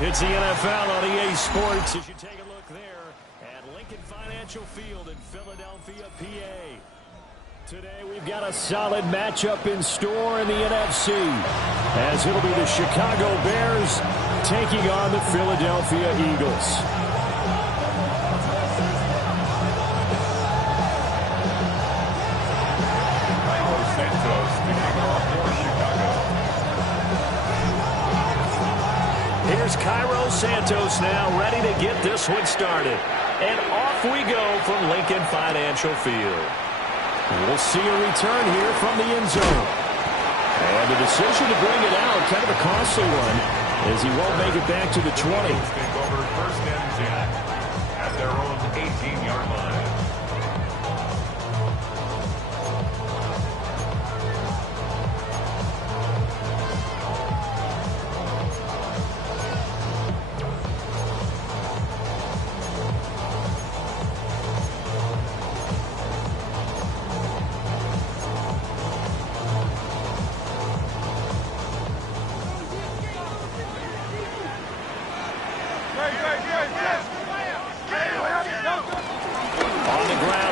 It's the NFL on EA Sports. As you take a look there at Lincoln Financial Field in Philadelphia, PA. Today we've got a solid matchup in store in the NFC, as it'll be the Chicago Bears taking on the Philadelphia Eagles. Here's Cairo Santos now, ready to get this one started. And off we go from Lincoln Financial Field. We'll see a return here from the end zone. And the decision to bring it out, kind of a costly one, as he won't make it back to the 20. Take over first and 10 at their own 18-yard line.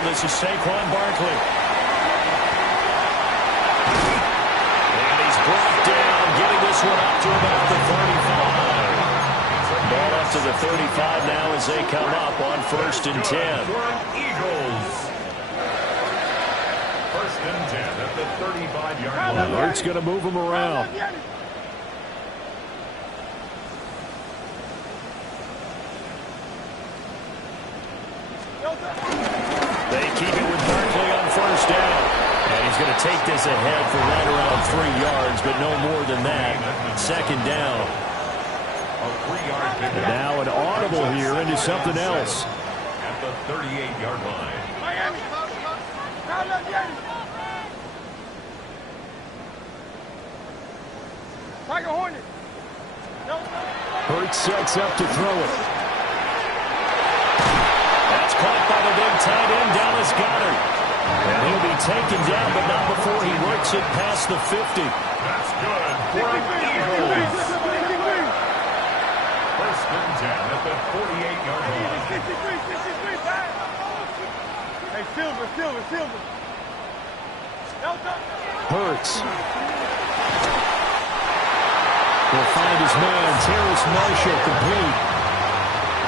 This is Saquon Barkley. And he's brought down, getting this one up to about the 35. Ball up to the 35 now as they come up on first and 10. Eagles. First and 10 at the 35-yard line. Hurts going to move him around. They keep it with Barkley on first down. And he's going to take this ahead for right around 3 yards, but no more than that. Second down. And now an audible here into something else. At the 38-yard line. Hurts sets up to throw it. Caught by the big tight end, Dallas Goedert. And he'll be taken down, but not before he works it past the 50. That's good for the Eagles. First and 10 at the 48-yard line. Hey, Silver. Hurts will find his man, Terrace Marshall, complete.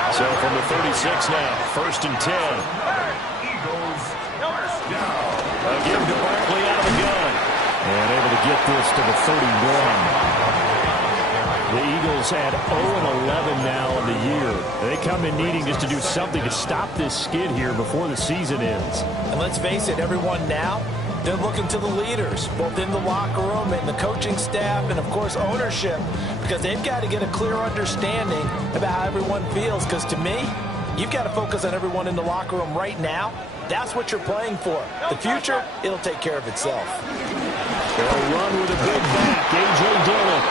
So from the 36 now, first and 10. Eagles, first down. Give to Barkley out of the gun. And able to get this to the 31. The Eagles at 0-11 now in the year. They come in needing just to do something to stop this skid here before the season ends. And let's face it, everyone now, they're looking to the leaders, both in the locker room and the coaching staff and, of course, ownership, because they've got to get a clear understanding about how everyone feels. Because to me, you've got to focus on everyone in the locker room right now. That's what you're playing for. The future, it'll take care of itself. They'll run with a big back, A.J. Dillon.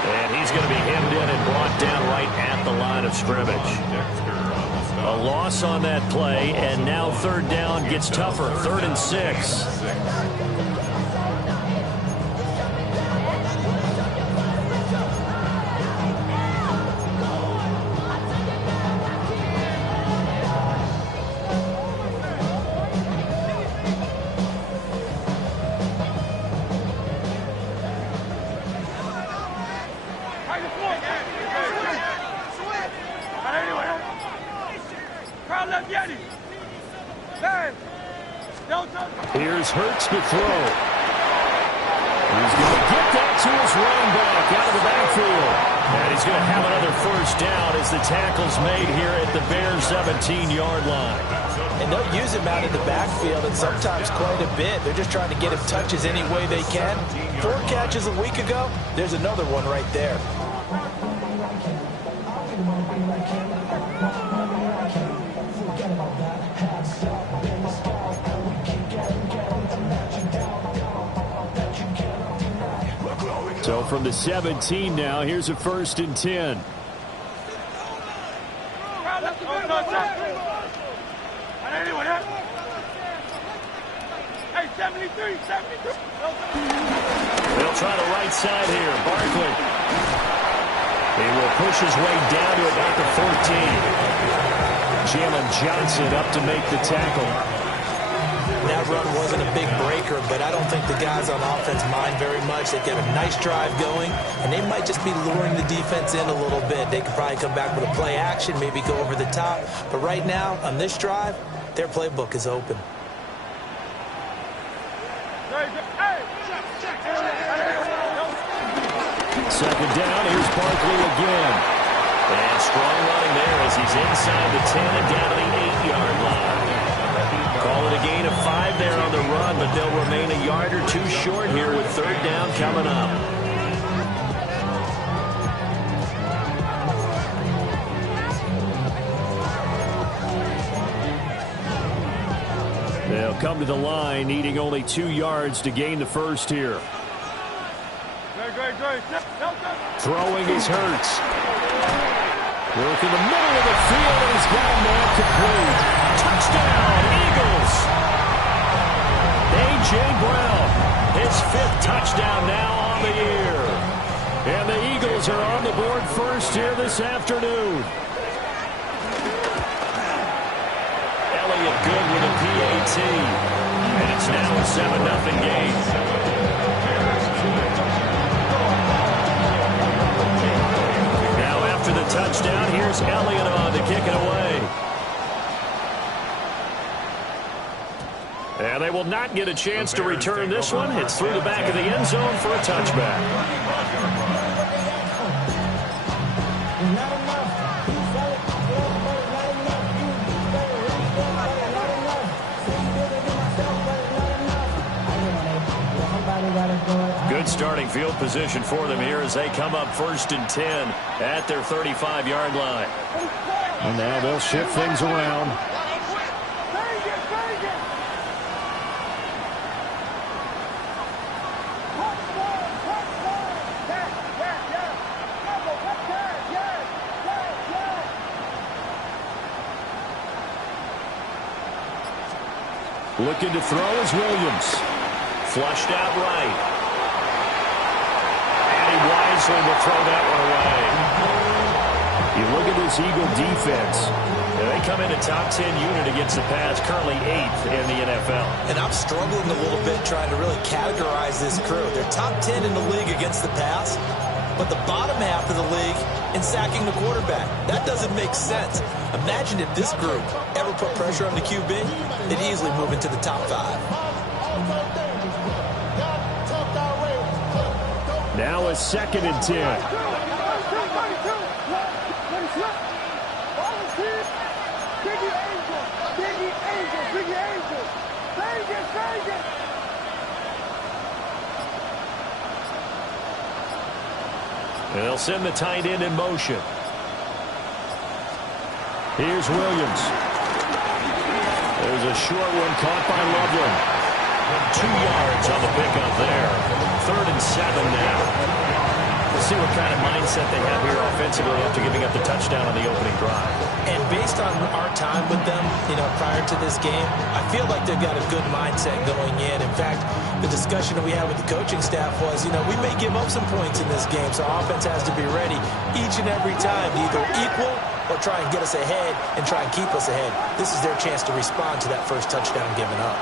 And he's going to be hemmed in and brought down right at the line of scrimmage. A loss on that play, and now third down gets tougher. 3rd and 6. Here's Hurts to throw. He's going to get that to his running back out of the backfield. And he's going to have another first down as the tackle's made here at the Bears' 17-yard line. And they'll use him out in the backfield, and sometimes quite a bit. They're just trying to get him touches any way they can. 4 catches a week ago. There's another one right there. So from the 17 now, here's a 1st and 10. Hey, 73. They'll try the right side here. Barkley. He will push his way down to about the 14. Jalen Johnson up to make the tackle. That run wasn't a big breaker, but I don't think the guys on offense mind very much. They get a nice drive going, and they might just be luring the defense in a little bit. They could probably come back with a play action, maybe go over the top. But right now, on this drive, their playbook is open. Second down, here's Barkley again. And strong running there as he's inside the 10 and down to the 8-yard line. Call it a gain of 5 there on the run, but they'll remain a yard or two short here with third down coming up. They'll come to the line, needing only 2 yards to gain the first here. Throwing is Hurts. Work in the middle of the field, and he's got a man complete. Touchdown, Eagles! A.J. Brown, his 5th touchdown now on the year. And the Eagles are on the board first here this afternoon. Elliott good with a PAT. And it's now a 7-0 game. After the touchdown, here's Elliott on to kick it away. And they will not get a chance to return this one. It's through the back of the end zone for a touchback. Good starting field position for them here as they come up 1st and 10 at their 35-yard line. And now they'll shift things around. Looking to throw is Williams. Flushed out right. And he wisely will throw that one away. You look at this Eagle defense. They come in a top 10 unit against the pass, currently 8th in the NFL. And I'm struggling a little bit trying to really categorize this crew. They're top 10 in the league against the pass, but the bottom half of the league in sacking the quarterback. That doesn't make sense. Imagine if this group ever put pressure on the QB, they'd easily move into the top 5. Now a 2nd and 10. They'll send the tight end in motion. Here's Williams. There's a short one caught by Loveland. 2 yards on the pickup there. 3rd and 7 now. We'll see what kind of mindset they have here offensively after giving up the touchdown on the opening drive. And based on our time with them, prior to this game, I feel like they've got a good mindset going in. In fact, the discussion that we had with the coaching staff was, we may give up some points in this game, so our offense has to be ready each and every time to either equal or try and get us ahead and try and keep us ahead. This is their chance to respond to that first touchdown given up.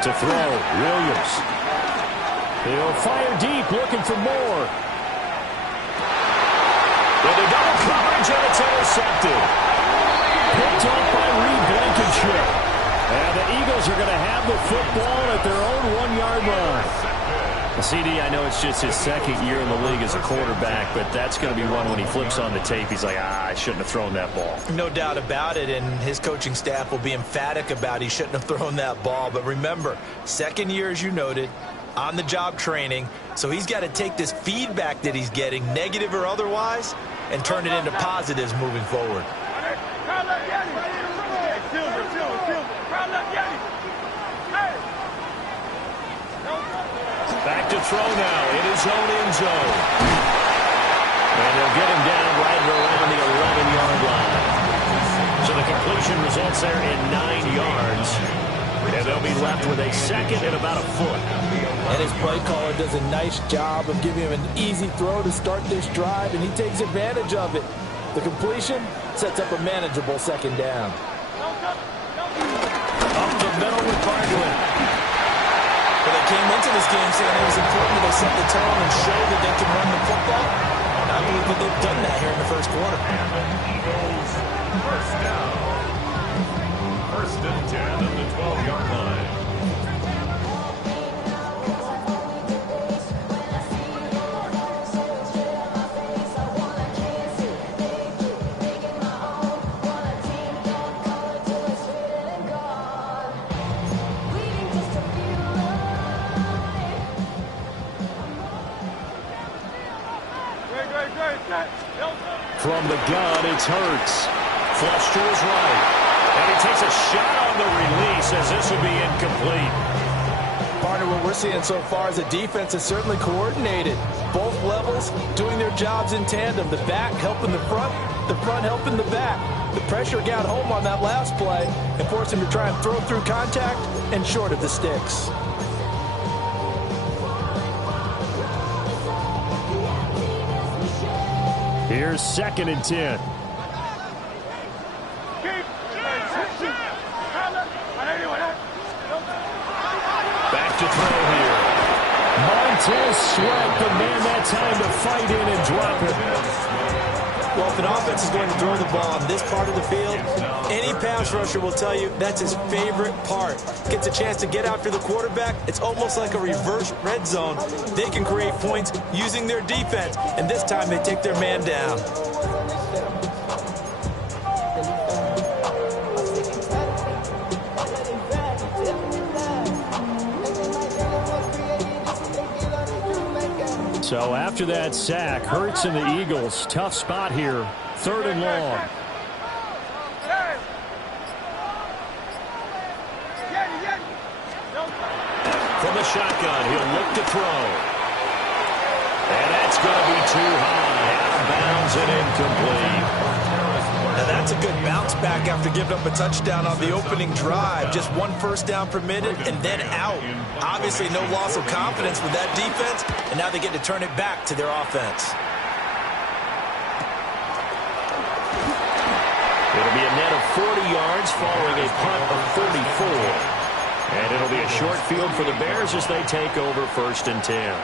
To throw, Williams. He'll fire deep, looking for more. With a double coverage, and it's intercepted. Picked off by Reed Blankenship. And the Eagles are going to have the football at their own 1-yard line. CD, I know it's just his 2nd year in the league as a quarterback, but that's going to be one when he flips on the tape. He's like, I shouldn't have thrown that ball. No doubt about it, and his coaching staff will be emphatic about he shouldn't have thrown that ball. But remember, 2nd year, as you noted, on-the-job training, so he's got to take this feedback that he's getting, negative or otherwise, and turn it into positives moving forward. Back to throw now in his own end zone. And they'll get him down right around the 11-yard line. So the completion completion results there in 9 yards. And they'll be left with a second and about a foot. And his play caller does a nice job of giving him an easy throw to start this drive, and he takes advantage of it. The completion sets up a manageable second down. Up the middle with Baldwin. Well, they came into this game saying it was important that they set the tone and show that they can run the football. And I believe that they've done that here in the first quarter. Eagles first down. First and 10 on the 12-yard line. From the gun, it's Hurts. Flush to his right. And he takes a shot on the release as this will be incomplete. Partner, what we're seeing so far is the defense is certainly coordinated. Both levels doing their jobs in tandem. The back helping the front helping the back. The pressure got home on that last play and forced him to try and throw through contact and short of the sticks. Here's second and 10. Back to throw here. Montez Sweat, the man that time to fight in and drop it. Well, if an offense is going to throw the ball on this part of the field, any pass rusher will tell you that's his favorite part. Gets a chance to get after the quarterback. It's almost like a reverse red zone. They can create points using their defense, and this time they take their man down. So after that sack, Hurts and the Eagles, tough spot here, third and long. From the shotgun, he'll look to throw. And that's going to be too high, out of bounds and incomplete. Now that's a good bounce back after giving up a touchdown on the opening drive. Just one first down permitted and then out. Obviously no loss of confidence with that defense, and now they get to turn it back to their offense. It'll be a net of 40 yards following a punt of 34. And it'll be a short field for the Bears as they take over first and 10.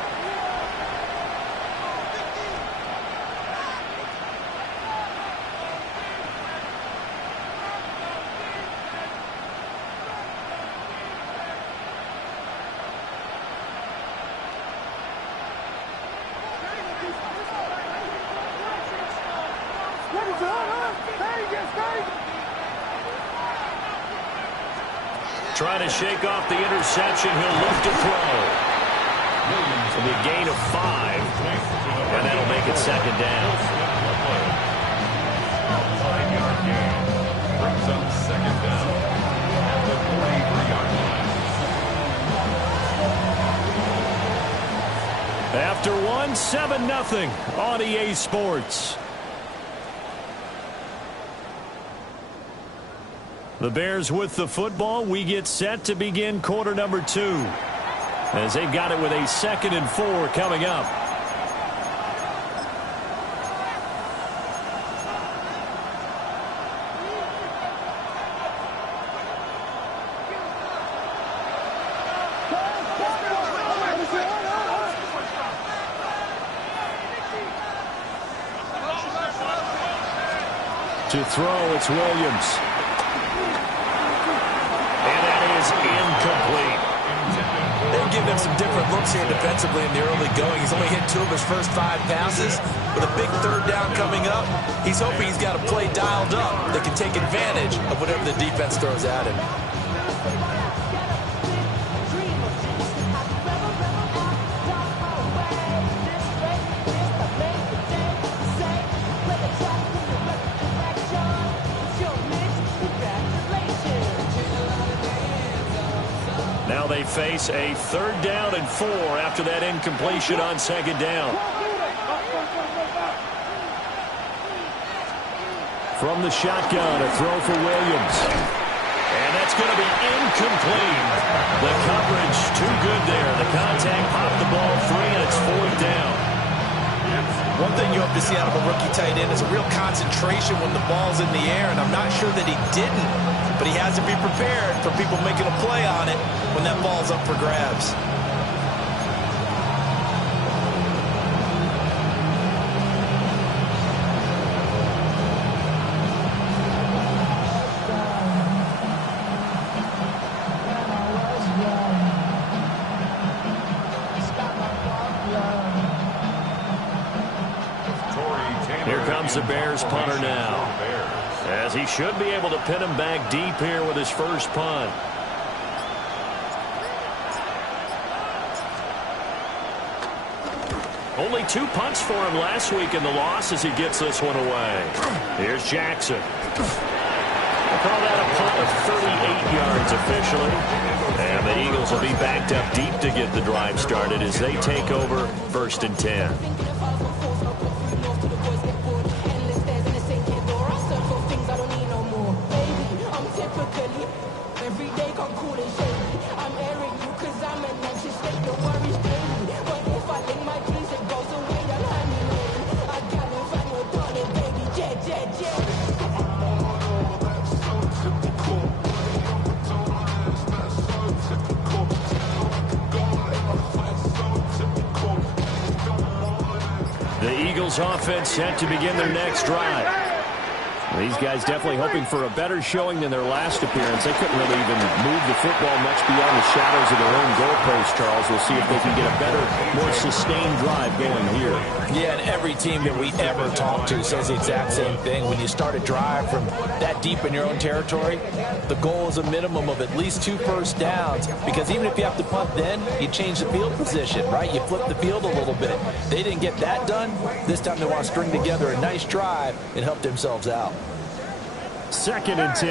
Trying to shake off the interception. He'll look to throw. It'll be a gain of 5. And that'll make it second down. 5-yard gain. Brings up second down at the 43-yard line. After one, 7-0 on EA Sports. The Bears with the football. We get set to begin quarter number 2 as they've got it with a 2nd and 4 coming up. To throw, it's Williams. Incomplete. They've given him some different looks here defensively in the early going. He's only hit 2 of his first 5 passes. With a big third down coming up, he's hoping he's got a play dialed up that can take advantage of whatever the defense throws at him. Now they face a 3rd down and 4 after that incompletion on 2nd down. From the shotgun, a throw for Williams. And that's going to be incomplete. The coverage too good there. The contact popped the ball free, and it's 4th down. One thing you hope to see out of a rookie tight end is a real concentration when the ball's in the air, and I'm not sure that he didn't, but he has to be prepared for people making a play on it when that ball's up for grabs. Here comes the Bears punter now, as he should be able to pin him back deep here with his first punt. Only 2 punts for him last week in the loss as he gets this one away. Here's Jackson. We'll call that a punt of 38 yards officially. And the Eagles will be backed up deep to get the drive started as they take over 1st and 10. The Eagles offense set to begin their next drive. These guys definitely hoping for a better showing than their last appearance. They couldn't really even move the football much beyond the shadows of their own goalpost, Charles. We'll see if they can get a better, more sustained drive going here. Yeah, and every team that we ever talk to says the exact same thing. When you start a drive from that deep in your own territory, the goal is a minimum of at least 2 first downs, because even if you have to punt then, you change the field position, right? You flip the field a little bit. They didn't get that done. This time they want to string together a nice drive and help themselves out. 2nd and 10.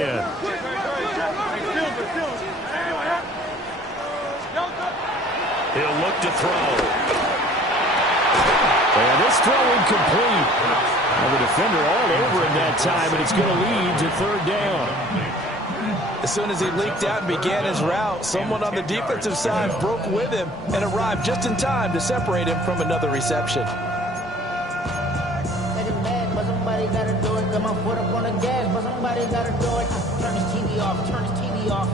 He'll look to throw. And this throw incomplete. And the defender all over him that time, and it's going to lead to 3rd down. As soon as he leaked out and began his route, someone on the defensive side broke with him and arrived just in time to separate him from another reception. Somebody gotta do it. Got my foot up on the gas, but somebody gotta do it. Turn his TV off. Turn his TV off.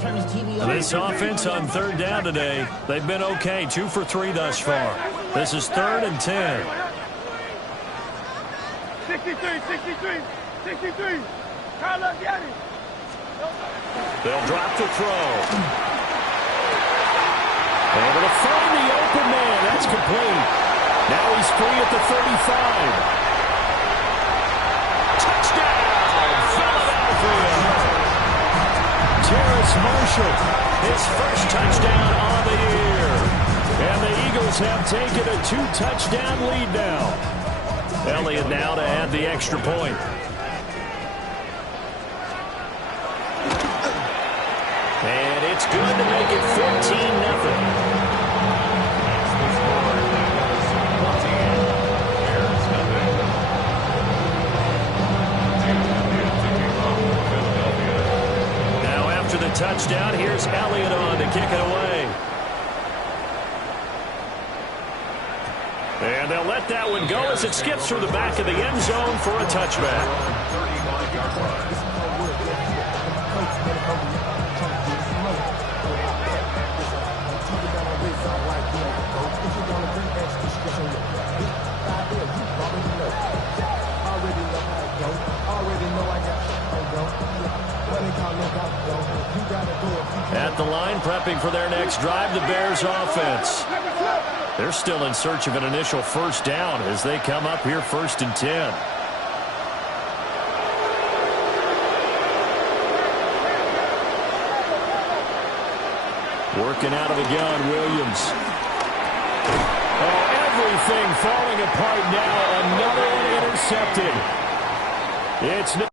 Turn his TV off. This offense on 3rd down today, they've been okay. 2 for 3 thus far. This is 3rd and 10. 63. Carlos, get it. They'll drop the throw. Able to find the open man. That's complete. Now he's free at the 35. Terrace Marshall, his first touchdown on the year. And the Eagles have taken a 2-touchdown lead now. Elliott now to add the extra point. And it's good to make it 14-0. Touchdown. Here's Elliott on to kick it away. And they'll let that one go as it skips through the back of the end zone for a touchback. 35-yard line. At the line, prepping for their next drive, the Bears offense. They're still in search of an initial first down as they come up here 1st and 10. Working out of the gun, Williams. Oh, everything falling apart now. Another one intercepted. It's no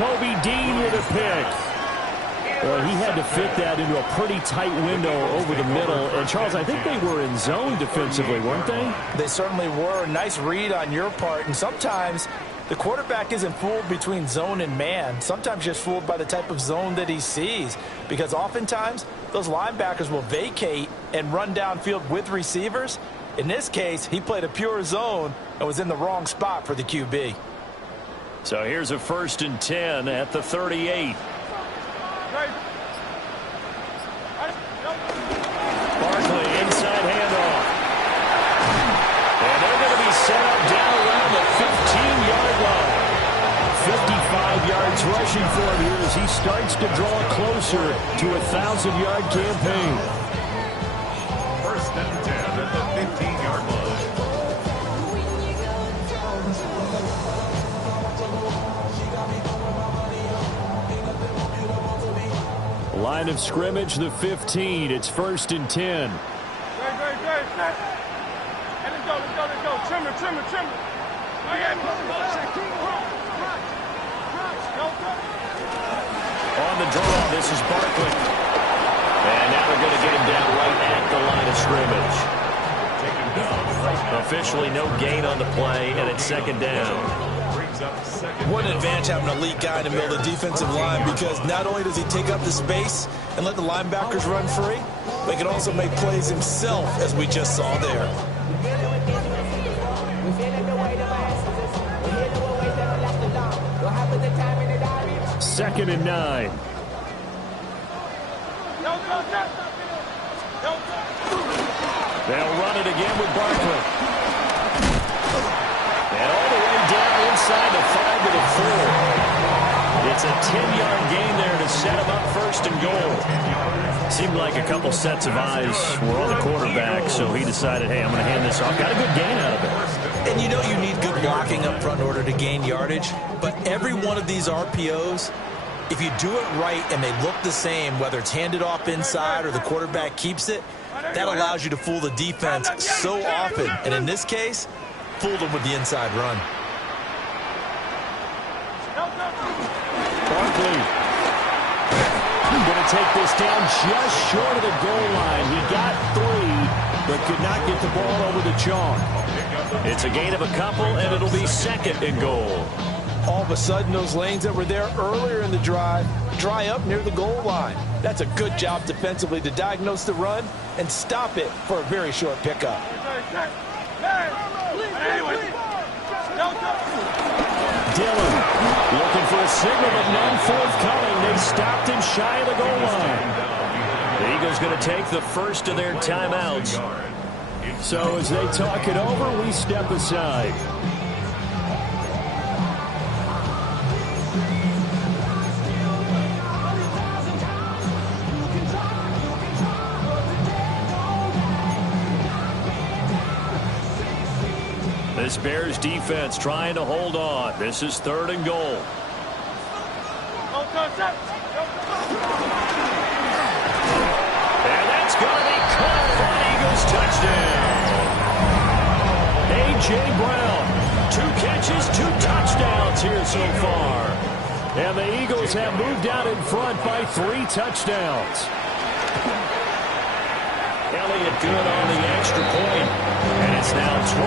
Kobe Dean with a pick. Well, he had to fit that into a pretty tight window over the middle. And, Charles, I think they were in zone defensively, weren't they? They certainly were. Nice read on your part. And sometimes the quarterback isn't fooled between zone and man. Sometimes just fooled by the type of zone that he sees. Because oftentimes, those linebackers will vacate and run downfield with receivers. In this case, he played a pure zone and was in the wrong spot for the QB. So here's a 1st and 10 at the 38. Barkley, inside handoff. And they're going to be set up down around the 15-yard line. 55 yards rushing for him here as he starts to draw closer to a 1,000-yard campaign. 1st and 10 at the 15-yard line. Line of scrimmage, the 15. It's 1st and 10. Great. And let's go. Trim it. On the draw, this is Barkley. And now they're going to get him down right at the line of scrimmage. Officially no gain on the play, and it's 2nd down. What an advantage having an elite guy in the middle of the defensive line, because not only does he take up the space and let the linebackers run free, but he can also make plays himself, as we just saw there. 2nd and 9. They'll run it again with Barkley. And all the way down inside the 5 to the 4. It's a 10-yard gain there to set him up 1st and goal. Seemed like a couple sets of eyes were on the quarterback, so he decided, hey, I'm going to hand this off. Got a good gain out of it. And you know you need good blocking up front in order to gain yardage, but every one of these RPOs, if you do it right and they look the same, whether it's handed off inside or the quarterback keeps it, that allows you to fool the defense so often. And in this case, fooled them with the inside run. Barkley going to take this down just short of the goal line. He got 3, but could not get the ball over the chalk. It's a gain of a couple, and it'll be 2nd and goal. All of a sudden, those lanes that were there earlier in the drive dry up near the goal line. That's a good job defensively to diagnose the run and stop it for a very short pickup. Dillon looking for a signal, but none forthcoming. They stopped him shy of the goal line. The Eagles going to take the first of their timeouts. So as they talk it over, we step aside. This Bears defense trying to hold on. This is 3rd and goal. And that's going to be caught for an Eagles touchdown. A.J. Brown, 2 catches, 2 touchdowns here so far. And the Eagles have moved out in front by 3 touchdowns. Elliott good on the extra point, and it's now 21-0.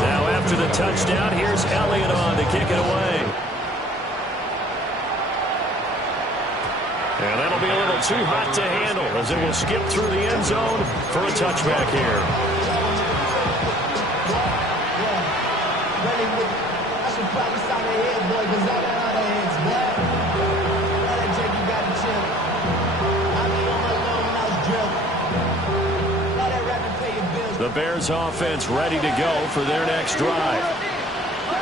Now after the touchdown, here's Elliott on to kick it away. And that'll be a little too hot to handle as it will skip through the end zone for a touchback here. The Bears offense ready to go for their next drive.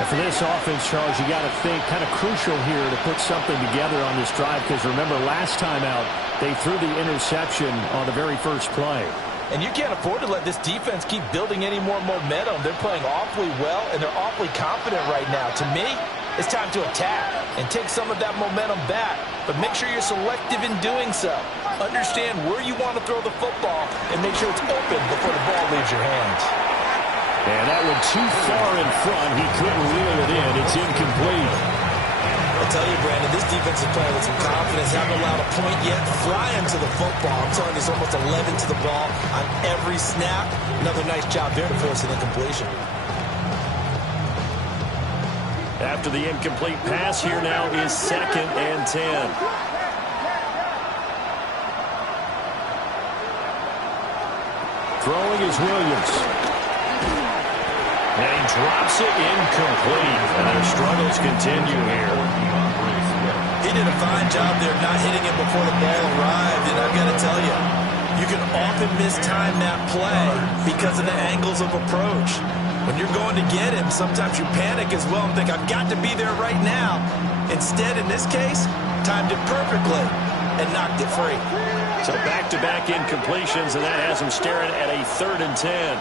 And for this offense, Charles, you got to think kind of crucial here to put something together on this drive, because remember last time out they threw the interception on the very first play. And you can't afford to let this defense keep building any more momentum. They're playing awfully well, and they're awfully confident right now. To me, it's time to attack and take some of that momentum back, but make sure you're selective in doing so. Understand where you want to throw the football and make sure it's open before the ball leaves your hands. And that one too far in front. He couldn't reel it in. It's incomplete. I tell you, Brandon, this defense is playing with some confidence. Haven't allowed a point yet. Flying to the football. I'm telling you, it's almost 11 to the ball on every snap. Another nice job there to force an incompletion. After the incomplete pass, here now is 2nd and 10. Throwing is Williams. And he drops it incomplete. And their struggles continue here. He did a fine job there not hitting it before the ball arrived. And I've got to tell you, you can often mistime that play because of the angles of approach. When you're going to get him, sometimes you panic as well and think, I've got to be there right now. Instead, in this case, timed it perfectly and knocked it free. So back-to-back incompletions, and that has him staring at a 3rd and 10.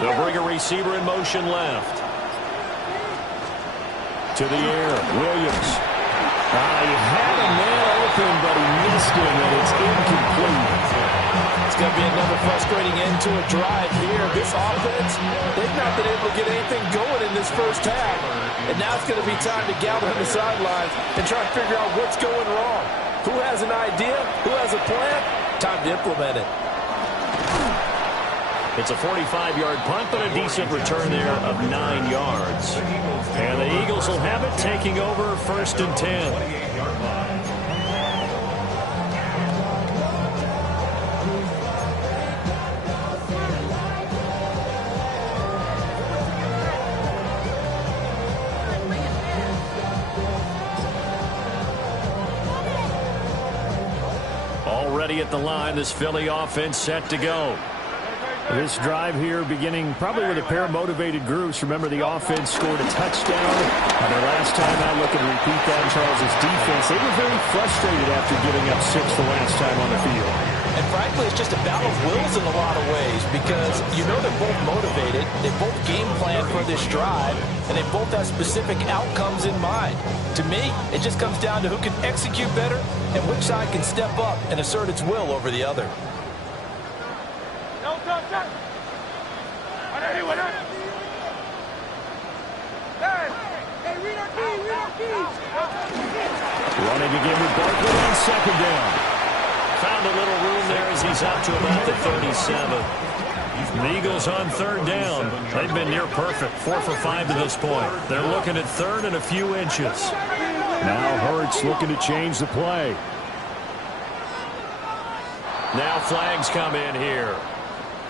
They'll bring a receiver in motion left. To the air, Williams. He had a man open, but he missed him, and it's incomplete. It's going to be another frustrating end to a drive here. This offense, they've not been able to get anything going in this first half. And now it's going to be time to gather on the sidelines and try to figure out what's going wrong. Who has an idea? Who has a plan? Time to implement it. It's a 45-yard punt, but a decent return there of 9 yards. And the Eagles will have it, taking over 1st and 10. Already at the line, this Philly offense set to go. This drive here beginning probably with a pair of motivated groups. Remember, the offense scored a touchdown. Their last time out, looking to repeat that in Charles' defense. They were very frustrated after giving up 6 the last time on the field. And frankly, it's just a battle of wills in a lot of ways because you know they're both motivated. They both game plan for this drive, and they both have specific outcomes in mind. To me, it just comes down to who can execute better and which side can step up and assert its will over the other. Running again with Barkley on 2nd down. Found a little room there as he's out to about the 37. The Eagles on 3rd down. They've been near perfect, 4 for 5 to this point. They're looking at 3rd and a few inches. Now Hurts looking to change the play. Now flags come in here.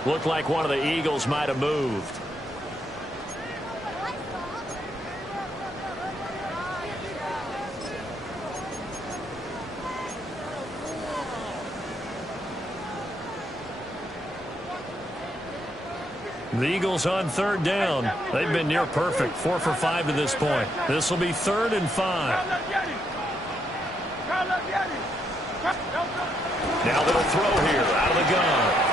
Looked like one of the Eagles might have moved. The Eagles on 3rd down. They've been near perfect, 4 for 5 to this point. This will be 3rd and 5. Now they'll throw here out of the gun.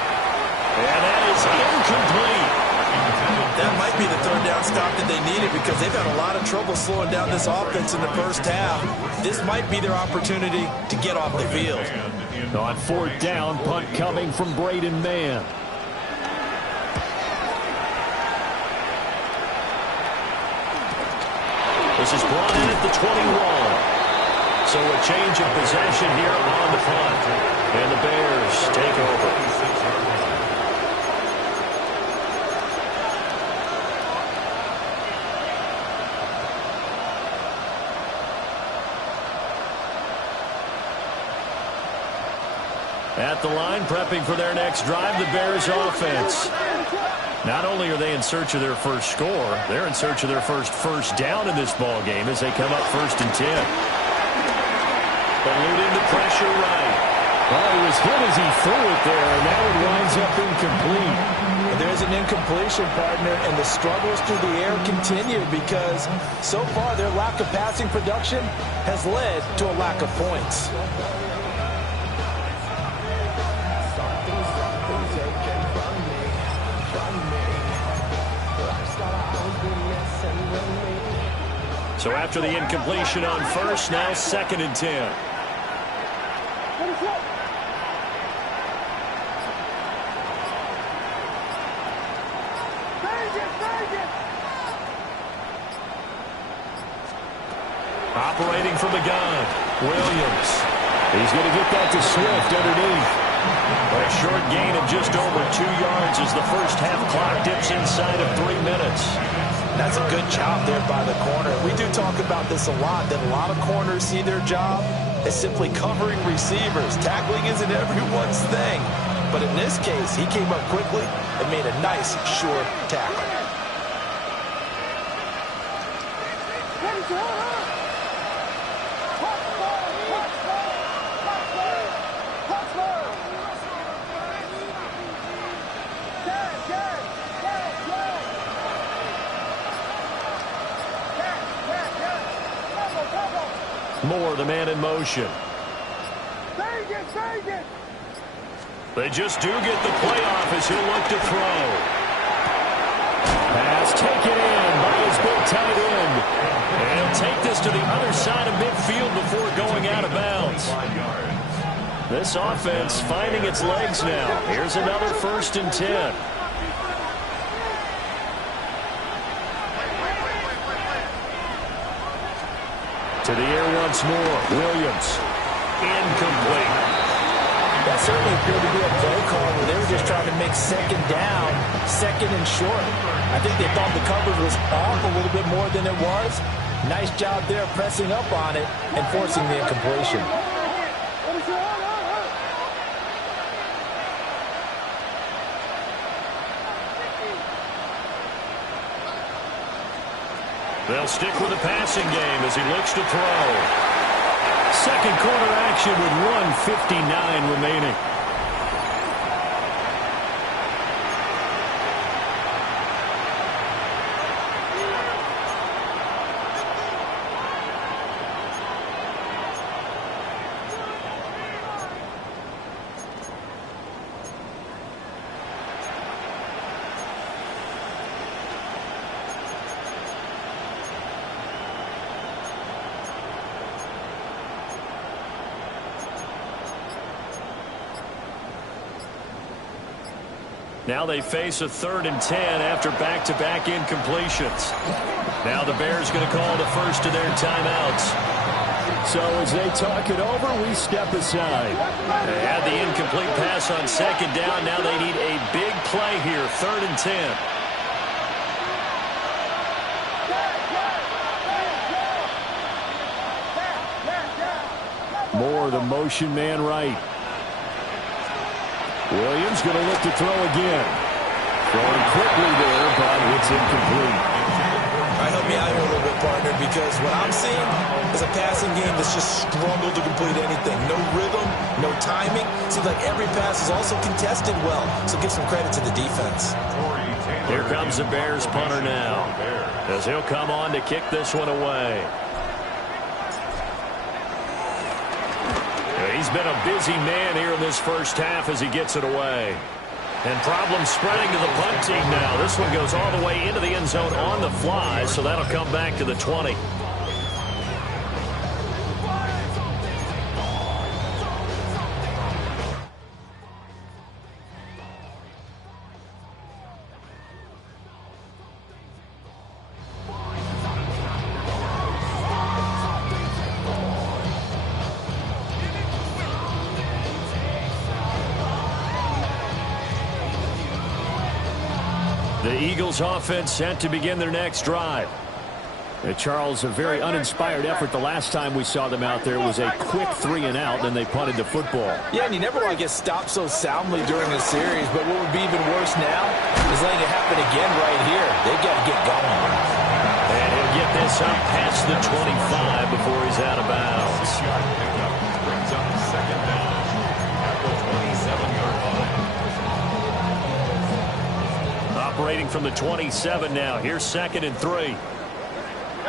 And that is incomplete. That might be the 3rd down stop that they needed because they've had a lot of trouble slowing down this offense in the first half. This might be their opportunity to get off the field. On 4th down, punt coming from Braden Mann. This is brought in at the 21. So a change of possession here on the punt. And the Bears take over. At the line, prepping for their next drive, the Bears offense. Not only are they in search of their first score, they're in search of their first down in this ball game as they come up 1st and 10. Eluding the pressure right. Well, he was hit as he threw it there, and that one winds up incomplete. And there's an incompletion, partner, and the struggles through the air continue because so far their lack of passing production has led to a lack of points. So after the incompletion on first, now 2nd and 10. Operating from the gun, Williams. He's going to get that to Swift underneath. A short gain of just over 2 yards as the first half clock dips inside of 3 minutes. That's a good job there by the corner. We do talk about this a lot, that a lot of corners see their job as simply covering receivers. Tackling isn't everyone's thing. But in this case, he came up quickly and made a nice, short tackle. Moore, the man in motion. They just do get the playoff as he'll look to throw. Pass taken in by his big tight end. And he'll take this to the other side of midfield before going out of bounds. This offense finding its legs now. Here's another 1st and 10. To the air once more. Williams. Incomplete. That certainly appeared to be a play call where they were just trying to make 2nd down, 2nd and short. I think they thought the coverage was off a little bit more than it was. Nice job there pressing up on it and forcing the incompletion. They'll stick with the passing game as he looks to throw. Second quarter action with 1:59 remaining. Now they face a 3rd and 10 after back-to-back incompletions. Now the Bears going to call the first of their timeouts. So as they talk it over, we step aside. They had the incomplete pass on 2nd down. Now they need a big play here, 3rd and 10. Moore, the motion man right. Williams going to look to throw again. Throwing quickly there, but it's incomplete. All right, help me out here a little bit, partner, because what I'm seeing is a passing game that's just struggled to complete anything. No rhythm, no timing. Seems like every pass is also contested well, so give some credit to the defense. Here comes the Bears punter now, as he'll come on to kick this one away. He's been a busy man here in this first half as he gets it away. And problems spreading to the punt team now. This one goes all the way into the end zone on the fly, so that'll come back to the 20. The Eagles offense set to begin their next drive. Charles, a very uninspired effort the last time we saw them out there. It was a quick 3 and out, then they punted the football. Yeah, and you never want to get stopped so soundly during a series, but what would be even worse now is letting it happen again right here. They've got to get going. And he'll get this up past the 25 before he's out of bounds. Brings up 2nd down at the 27-yard line. Operating from the 27 now. Here's 2nd and 3. A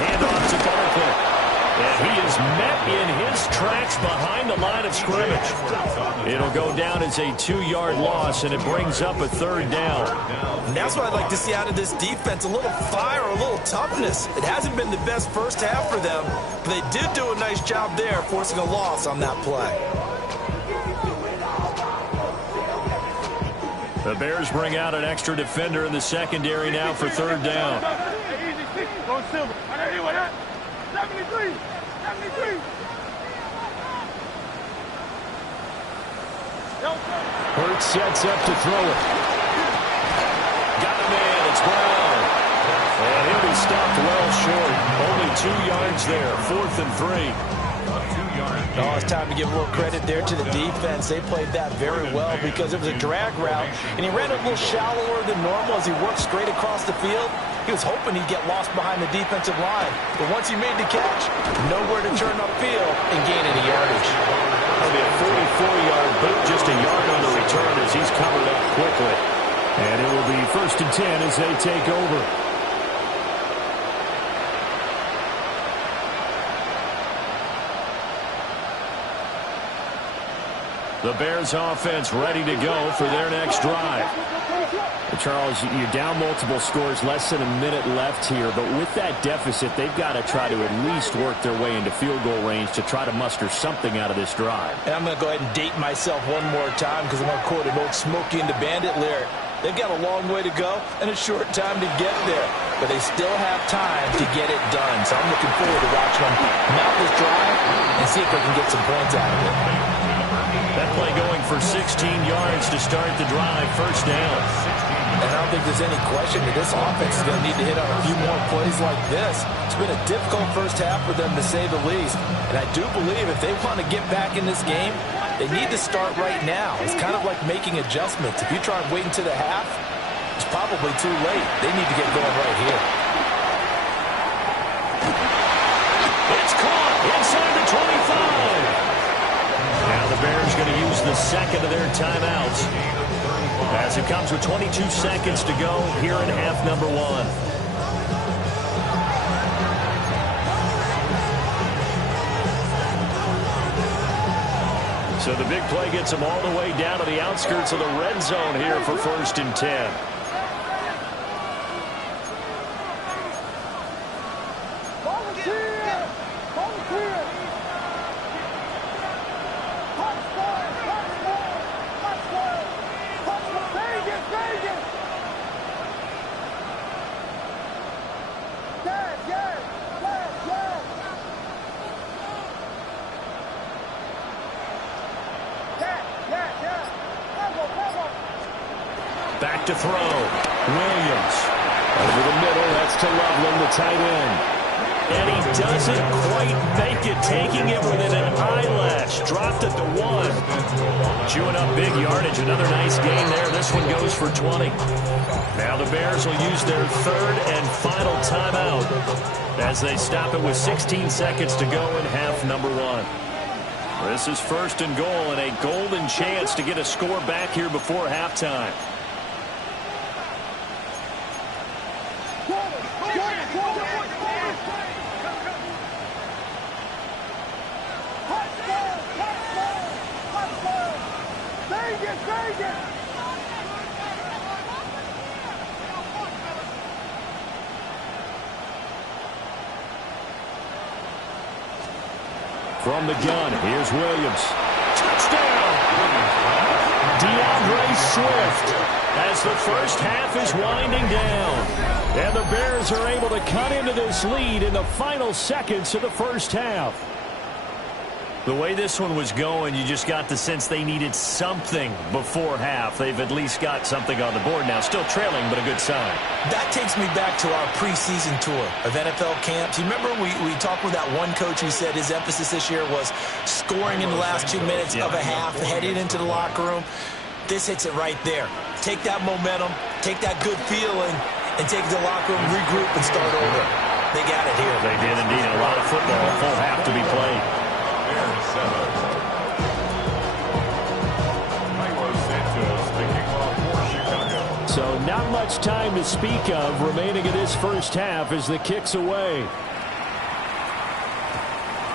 handoff to Barkley. And he is met in his tracks behind the line of scrimmage. It'll go down as a 2-yard loss, and it brings up a 3rd down. And that's what I'd like to see out of this defense, a little fire, a little toughness. It hasn't been the best first half for them, but they did do a nice job there, forcing a loss on that play. The Bears bring out an extra defender in the secondary now for 3rd down. Go Silver. 73. 73. Hurts sets up to throw it. Got him in. It's Brown. And he'll be stopped well short. Only 2 yards there. 4th and 3. Oh, it's time to give a little credit there to the defense. They played that very well because it was a drag route, and he ran it a little shallower than normal as he worked straight across the field. He was hoping he'd get lost behind the defensive line, but once he made the catch, nowhere to turn upfield and gain any yardage. That'll be a 44-yard boot, just a yard on the return as he's covered up quickly. And it will be 1st and 10 as they take over. The Bears offense ready to go for their next drive. Charles, you're down multiple scores, less than a minute left here, but with that deficit, they've got to try to at least work their way into field goal range to try to muster something out of this drive. And I'm going to go ahead and date myself one more time because I'm going to quote an old Smokey and the Bandit lyric. They've got a long way to go and a short time to get there, but they still have time to get it done. So I'm looking forward to watching them mount this drive and see if they can get some points out of it. That play going for 16 yards to start the drive, 1st down. And I don't think there's any question that this offense is going to need to hit on a few more plays like this. It's been a difficult first half for them, to say the least. And I do believe if they want to get back in this game, they need to start right now. It's kind of like making adjustments. If you try and wait until the half, it's probably too late. They need to get going right here. It's caught inside the 25. Now the Bears going to use the second of their timeouts as it comes with 22 seconds to go here in half number 1. So the big play gets them all the way down to the outskirts of the red zone here for 1st and 10. Back to throw. Williams. Over the middle. That's to Loveland, the tight end. And he doesn't quite make it, taking it within an eyelash. Dropped at the 1. Chewing up big yardage. Another nice gain there. This one goes for 20. Now the Bears will use their 3rd and final timeout as they stop it with 16 seconds to go in half number 1. This is 1st and goal and a golden chance to get a score back here before halftime. From the gun, here's Williams. Touchdown! DeAndre Swift as the first half is winding down. And the Bears are able to cut into this lead in the final seconds of the first half. The way this one was going, you just got the sense they needed something before half. They've at least got something on the board now. Still trailing, but a good sign. That takes me back to our preseason tour of NFL camps. You remember we talked with that one coach who said his emphasis this year was scoring in the last 2 minutes of a half, heading into the locker room. This hits it right there. Take that momentum, take that good feeling, and take it to the locker room, regroup, and start over. They got it here. They did indeed. A lot of football, a full half to be played. So not much time to speak of remaining in this first half as the kick's away.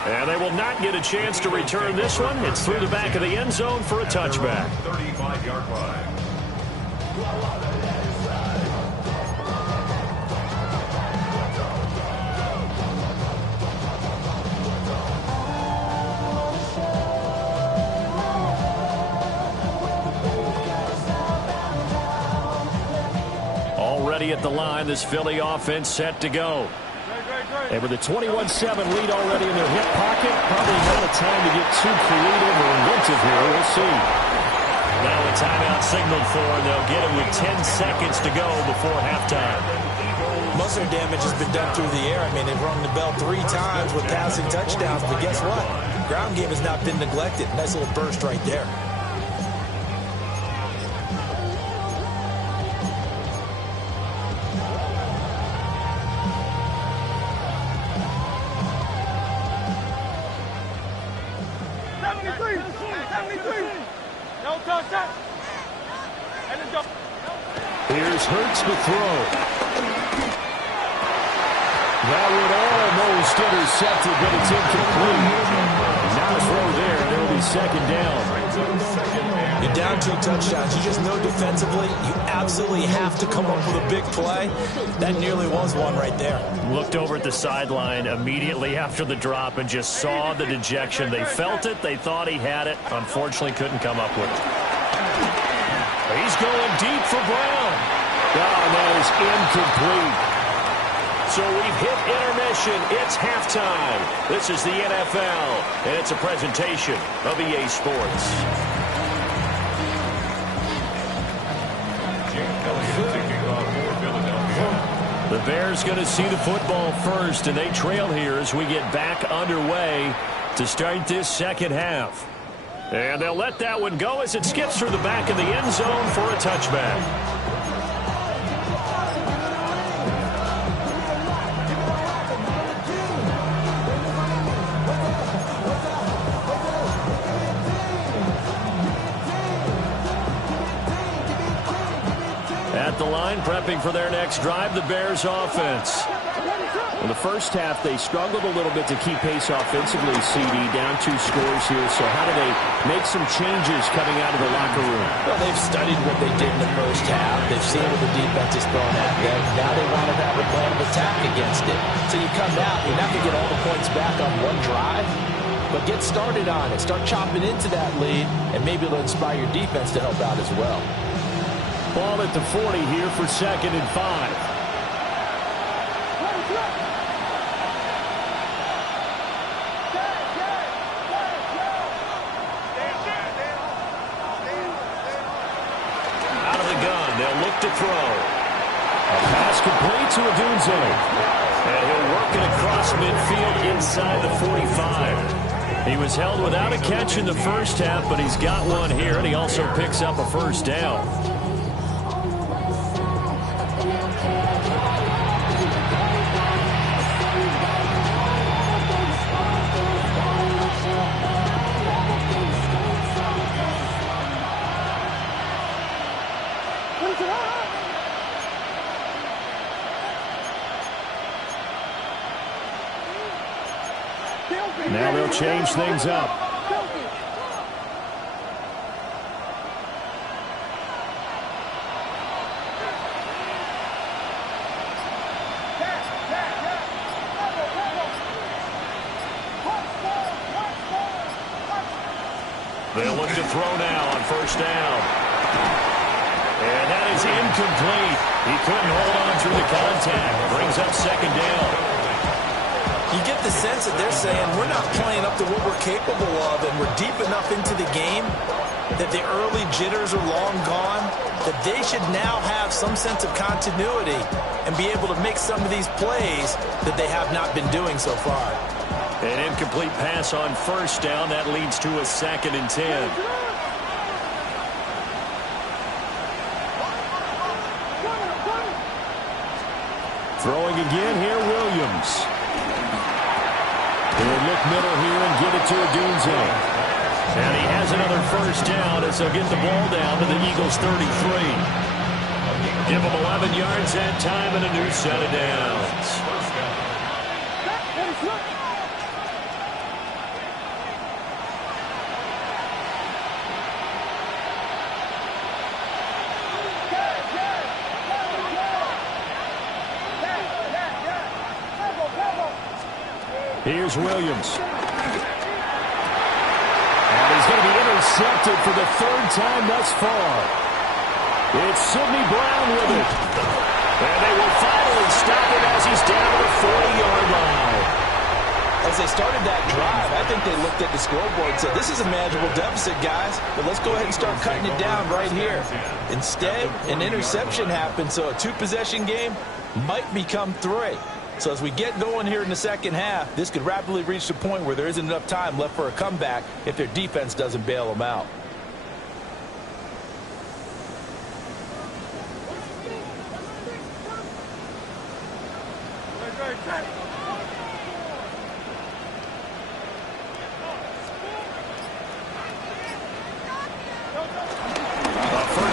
And they will not get a chance to return this one. It's through the back of the end zone for a touchback. 35-yard line. Already at the line, this Philly offense set to go. And with a 21-7 lead already in their hip pocket, probably not a time to get too creative or inventive here. We'll see. Now a timeout signaled for, and they'll get it with 10 seconds to go before halftime. Most of their damage has been done through the air. I mean, they've rung the bell 3 times with passing touchdowns, but guess what? Ground game has not been neglected. Nice little burst right there. Here's Hurts to throw. That would almost intercept it, but it's incomplete. Not a throw there, and it'll be second down. You're down 2 touchdowns. You just know defensively you absolutely have to come up with a big play. That nearly was one right there. Looked over at the sideline immediately after the drop and just saw the dejection. They felt it. They thought he had it. Unfortunately, couldn't come up with it. He's going deep for Brown. Oh, and that is incomplete. So we've hit intermission. It's halftime. This is the NFL, and it's a presentation of EA Sports. The Bears going to see the football first, and they trail here as we get back underway to start this second half. And they'll let that one go as it skips through the back of the end zone for a touchback. At the line, prepping for their next drive, the Bears offense. In the first half, they struggled a little bit to keep pace offensively, CD, down 2 scores here. So how do they make some changes coming out of the locker room? Well, they've studied what they did in the first half. They've seen what the defense is throwing at them. Now they want to have a plan of attack against it. So you come out, you're not going to get all the points back on one drive, but get started on it. Start chopping into that lead, and maybe it'll inspire your defense to help out as well. Ball at the 40 here for 2nd and 5. They'll look to throw. A pass complete to Odunze. And he'll work it across midfield inside the 45. He was held without a catch in the first half, but he's got one here, and he also picks up a first down. Now they'll change things up. They'll look to throw now on first down. And that is incomplete. He couldn't hold on through the contact. Brings up second down. You get the sense that they're saying we're not playing up to what we're capable of, and we're deep enough into the game that the early jitters are long gone, that they should now have some sense of continuity and be able to make some of these plays that they have not been doing so far. An incomplete pass on first down. That leads to a 2nd and 10. Throwing again here, Williams. He'll look middle here and get it to Odunze. And he has another first down as they'll get the ball down to the Eagles' 33. Give them 11 yards that time and a new set of downs. Here's Williams. And he's going to be intercepted for the third time thus far. It's Sidney Brown with it. And they will finally stop him as he's down to the 40-yard line. As they started that drive, I think they looked at the scoreboard and said, this is a manageable deficit, guys, but let's go ahead and start cutting it down right here. Instead, an interception happened, so a two-possession game might become three. So as we get going here in the second half, this could rapidly reach the point where there isn't enough time left for a comeback if their defense doesn't bail them out.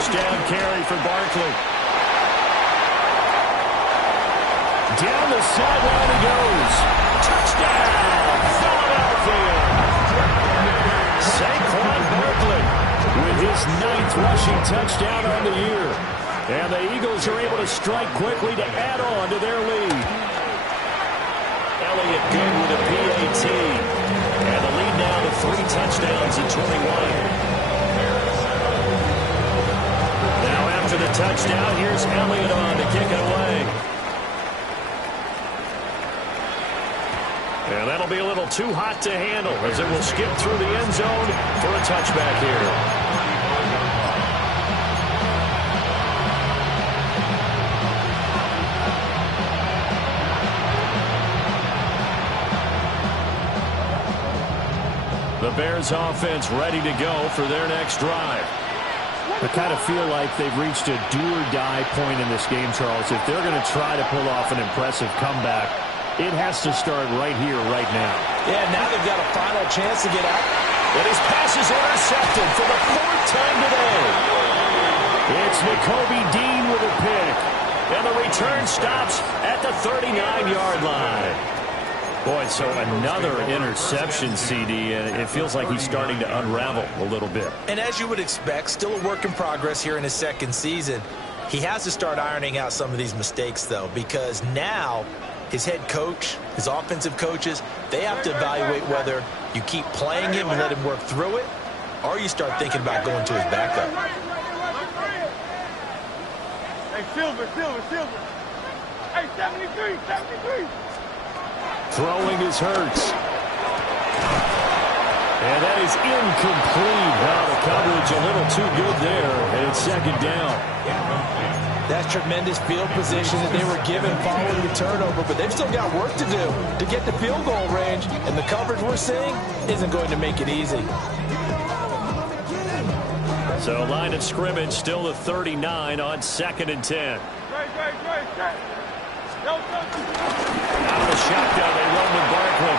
Down carry for Barkley. Down the sideline he goes. Touchdown, Philadelphia. Saquon Barkley with his 9th rushing touchdown on the year. And the Eagles are able to strike quickly to add on to their lead. Elliott good with a PAT. And the lead now to 3 touchdowns at 21. After the touchdown, here's Elliott on to kick it away. And that'll be a little too hot to handle as it will skip through the end zone for a touchback here. The Bears offense ready to go for their next drive. I kind of feel like they've reached a do-or-die point in this game, Charles. If they're going to try to pull off an impressive comeback, it has to start right here, right now. Yeah, now they've got a final chance to get out. And his pass is intercepted for the 4th time today. It's Nakobe Dean with a pick. And the return stops at the 39-yard line. Boy, so another interception, CD, and it feels like he's starting to unravel a little bit. And as you would expect, still a work in progress here in his second season. He has to start ironing out some of these mistakes, though, because now his head coach, his offensive coaches, they have to evaluate whether you keep playing him and let him work through it, or you start thinking about going to his backup. Hey, Silver. Hey, 73. Throwing is Hurts. And that is incomplete. Now the coverage a little too good there. And it's 2nd down. That's tremendous field position that they were given following the turnover, but they've still got work to do to get the field goal range, and the coverage we're seeing isn't going to make it easy. So line of scrimmage still the 39 on 2nd and 10. Out of the shotgun, they run with Barkley.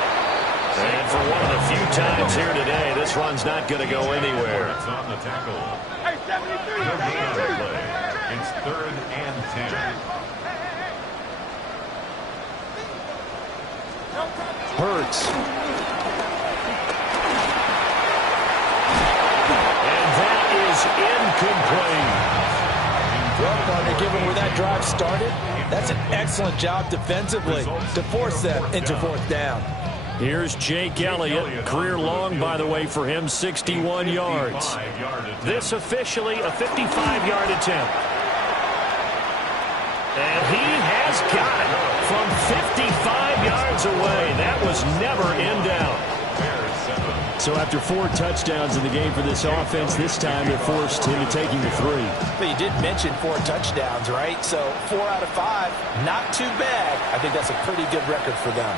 And for one of the few times here today, this run's not going to go anywhere. It's on the tackle. Hey, 73. It's 3rd and 10. Hurts. And that is incomplete. Well, partner, given where that drive started, that's an excellent job defensively to force them into 4th down. Here's Jake Elliott. Career long, by the way, for him, 61 yards. This officially a 55-yard attempt. And he has got it from 55 yards away. That was never in doubt. So after 4 touchdowns in the game for this offense, this time they're forced into taking the 3. But you did mention 4 touchdowns, right? So 4 out of 5, not too bad. I think that's a pretty good record for them.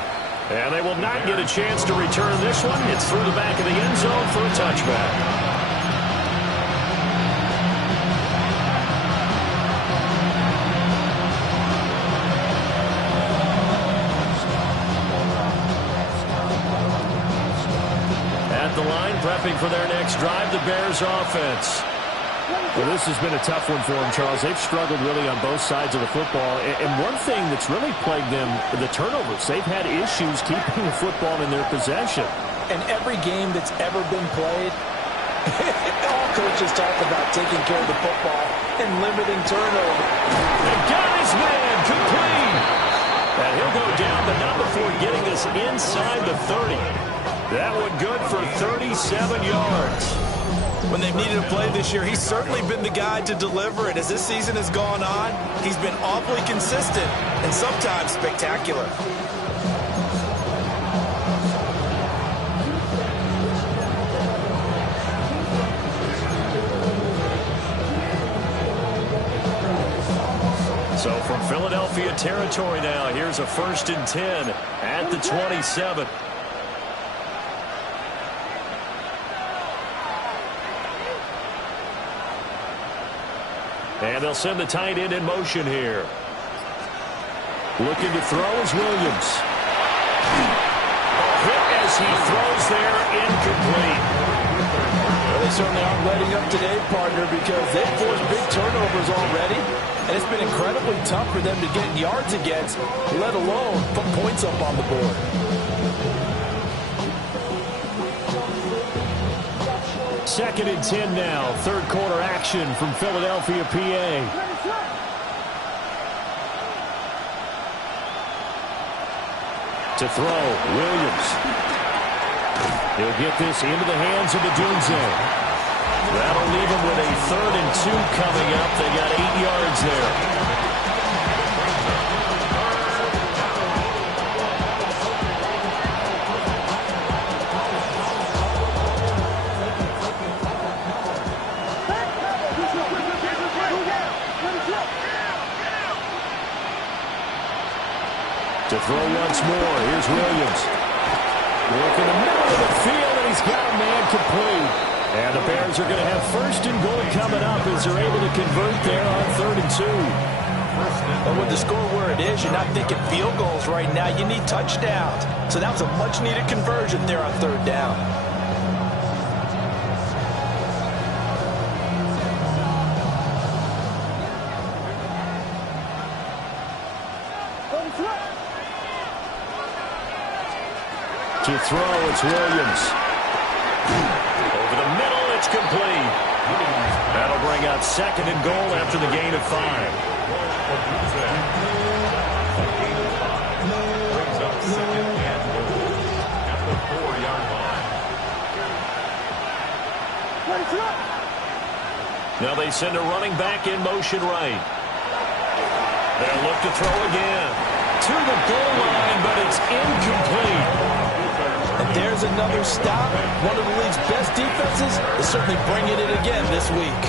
And they will not get a chance to return this one. It's through the back of the end zone for a touchback. At the line, prepping for their next drive, the Bears offense. Well, this has been a tough one for them, Charles. They've struggled really on both sides of the football. And one thing that's really plagued them, the turnovers. They've had issues keeping the football in their possession. And every game that's ever been played, all coaches talk about taking care of the football and limiting turnover. And got his man complete. And he'll go down, but not before getting this inside the 30. That one good for 37 yards. When they've needed a play this year, he's certainly been the guy to deliver it. As this season has gone on, he's been awfully consistent and sometimes spectacular. So from Philadelphia territory now, here's a 1st and 10 at the 27. And they'll send the tight end in motion here. Looking to throw is Williams. A hit as he throws there, incomplete. Well, they certainly aren't letting up today, partner, because they've forced big turnovers already. And it's been incredibly tough for them to get yards against, let alone put points up on the board. Second and 10 now. Third quarter action from Philadelphia, PA. To throw, Williams. He'll get this into the hands of the Dunze. That'll leave him with a 3rd and 2 coming up. They got 8 yards there. To throw once more, here's Williams. Work in the middle of the field, and he's got a man complete. And the Bears are going to have 1st and goal coming up as they're able to convert there on 3rd and 2. But with the score where it is, you're not thinking field goals right now. You need touchdowns. So that was a much-needed conversion there on 3rd down. To throw, it's Williams. Over the middle, it's complete. That'll bring up 2nd and goal after the gain of 5. Brings up 2nd and goal at the 4-yard line. Now they send a running back in motion right. They'll look to throw again. To the goal line, but it's incomplete. And there's another stop. One of the league's best defenses is certainly bringing it again this week.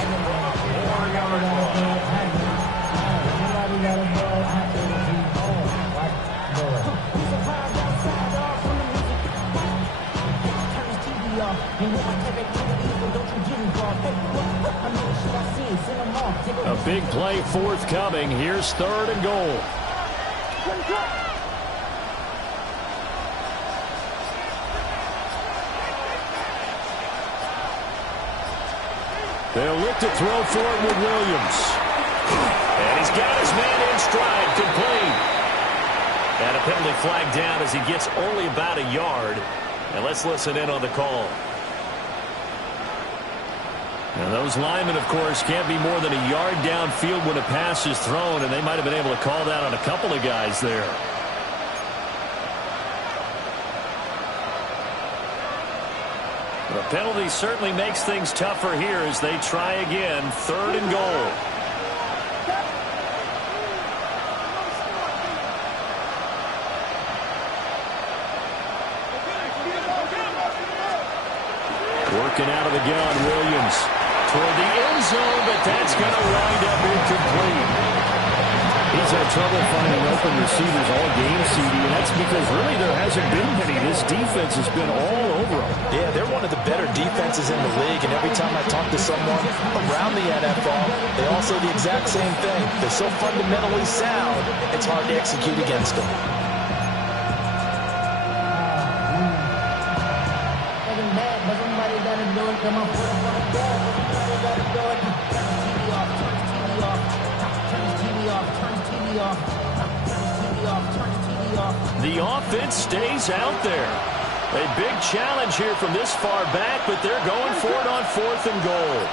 A big play forthcoming. Here's 3rd and goal. They'll look to throw for it with Williams. And he's got his man in stride, complete. And a penalty flag down as he gets only about a yard. And let's listen in on the call. Now those linemen, of course, can't be more than a yard downfield when a pass is thrown, and they might have been able to call that on a couple of guys there. The penalty certainly makes things tougher here as they try again. 3rd and goal. Working out of the gun, Williams toward the end zone, but that's going to wind up incomplete. He's had trouble finding open receivers all game, CD, and that's because really there hasn't been many. This defense has been all over them. Yeah, they're one of the better defenses in the league, and every time I talk to someone around the NFL, they all say the exact same thing. They're so fundamentally sound, it's hard to execute against them. The offense stays out there. A big challenge here from this far back, but they're going for it on 4th and goal.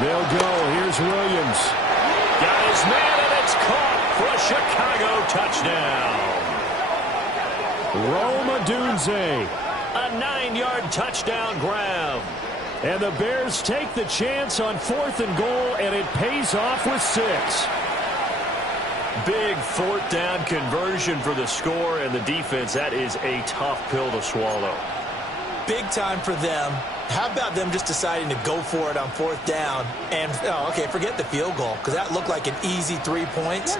They'll go. Here's Williams. Got his man, and it's caught for a Chicago touchdown. Rome Odunze. A 9-yard touchdown grab. And the Bears take the chance on 4th and goal, and it pays off with 6. Big 4th down conversion for the score, and the defense, that is a tough pill to swallow. Big time for them. How about them just deciding to go for it on 4th down? And, forget the field goal, because that looked like an easy 3 points.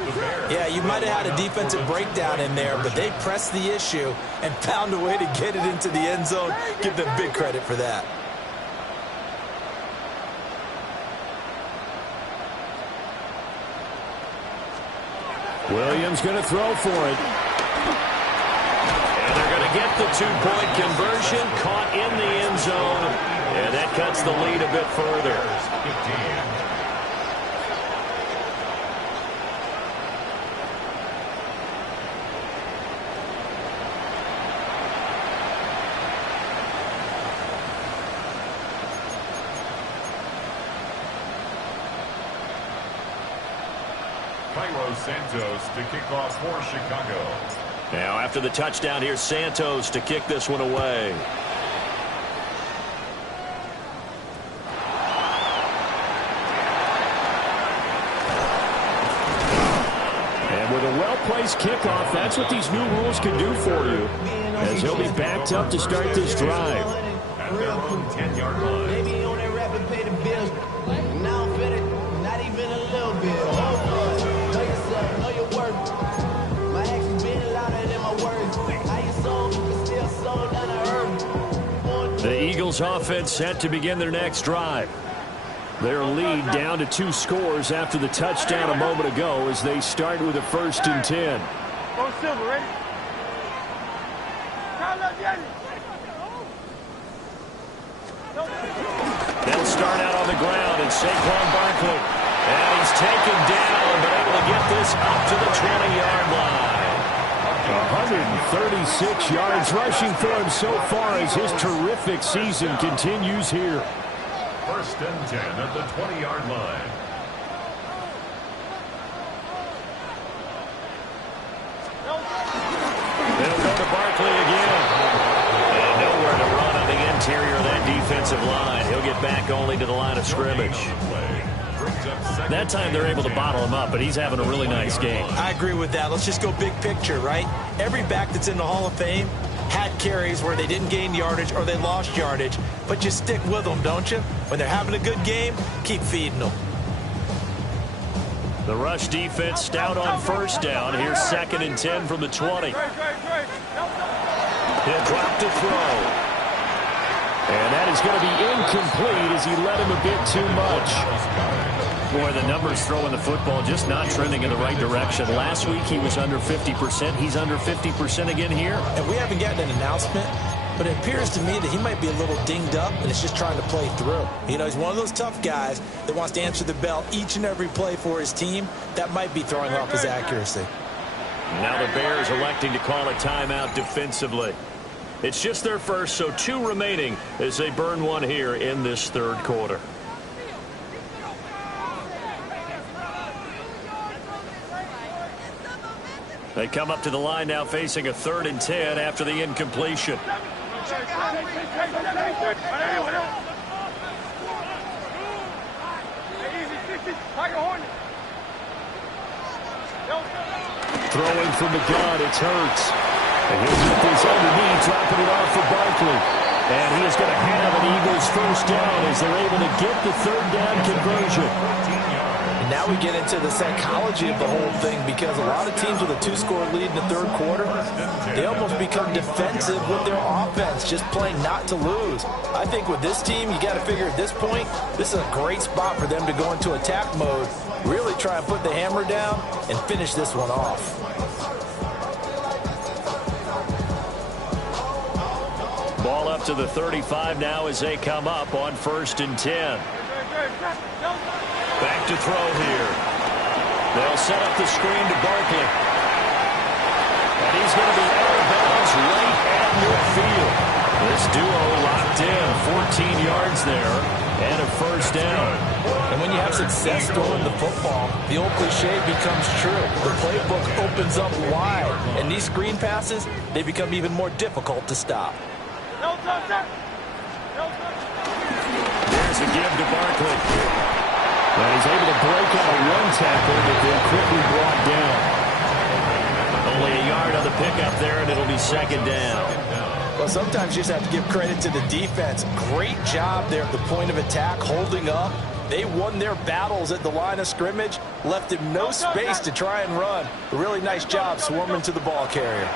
Yeah, you might have had a defensive breakdown in there, but they pressed the issue and found a way to get it into the end zone. Give them big credit for that. Williams going to throw for it. And they're going to get the 2-point conversion, caught in the end zone, and that cuts the lead a bit further. Santos to kick off for Chicago. Now after the touchdown, here's Santos to kick this one away. And with a well-placed kickoff, that's what these new rules can do for you, as he'll be backed up to start this drive. At their own 10-yard line. Maybe on that rapid pay the bills. Now I'm fitted, not even a little bit. Know yourself, know your worth. My actions being louder than my words. How you sold, but still sold down the earth. The Eagles offense set to begin their next drive. Their lead down to 2 scores after the touchdown a moment ago as they start with a 1st and 10. Go Silver, ready? They'll start out on the ground, and Saquon Barkley. And he's taken down, but able to get this up to the 20-yard line. 136 yards rushing for him so far as his terrific season continues here. 1st and 10 at the 20-yard line. They'll go to Barkley again. And nowhere to run on the interior of that defensive line. He'll get back only to the line of scrimmage. That time they're able to bottle him up, but he's having a really nice game. I agree with that. Let's just go big picture, right? Every back that's in the Hall of Fame had carries where they didn't gain yardage or they lost yardage, but you stick with them, don't you? When they're having a good game, keep feeding them. The rush defense stout on 1st down. Here's 2nd and 10 from the 20. He'll drop to throw. And that is going to be incomplete as he led him a bit too much. Boy, the numbers throwing the football just not trending in the right direction. Last week he was under 50%. He's under 50% again here. And we haven't gotten an announcement, but it appears to me that he might be a little dinged up and is just trying to play through. You know, he's one of those tough guys that wants to answer the bell each and every play for his team. That might be throwing off his accuracy. Now the Bears electing to call a timeout defensively. It's just their first, so 2 remaining as they burn one here in this 3rd quarter. They come up to the line now facing a 3rd and 10 after the incompletion. Throwing from the gun, it's Hurts. And he'll get this underneath, dropping it off for Barkley. And he is going to have an Eagles 1st down as they're able to get the 3rd down conversion. And now we get into the psychology of the whole thing, because a lot of teams with a 2-score lead in the 3rd quarter, they almost become defensive with their offense, just playing not to lose. I think with this team, you got to figure at this point, this is a great spot for them to go into attack mode, really try and put the hammer down and finish this one off. Ball up to the 35 now as they come up on 1st and 10. Back to throw here. They'll set up the screen to Barkley. And he's going to be out of bounds right at midfield. This duo locked in, 14 yards there. And a first down. And when you have success throwing the football, the old cliche becomes true. The playbook opens up wide, and these screen passes, they become even more difficult to stop. There's a give to Barkley. And he's able to break out a one tackle, but then quickly brought down. Only a yard on the pickup there, and it'll be second down. Well, sometimes you just have to give credit to the defense. Great job there at the point of attack, holding up. They won their battles at the line of scrimmage, left him no space to try and run. A really nice job swarming to the ball carrier.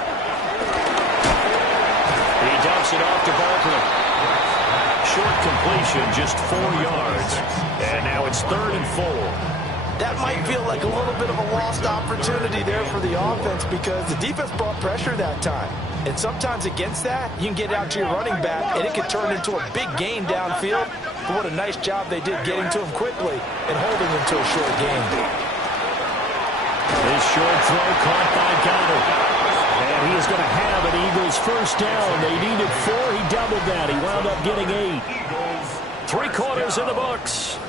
He dumps it off to Barkley. Short completion, just 4 yards. And now it's 3rd and 4. That might feel like a little bit of a lost opportunity there for the offense because the defense brought pressure that time. And sometimes against that, you can get out to your running back, and it can turn into a big gain downfield. But what a nice job they did getting to him quickly and holding him to a short gain. This short throw caught by Goddard. And he is going to have an Eagles first down. They needed 4. He doubled that. He wound up getting 8. 3 quarters in the books.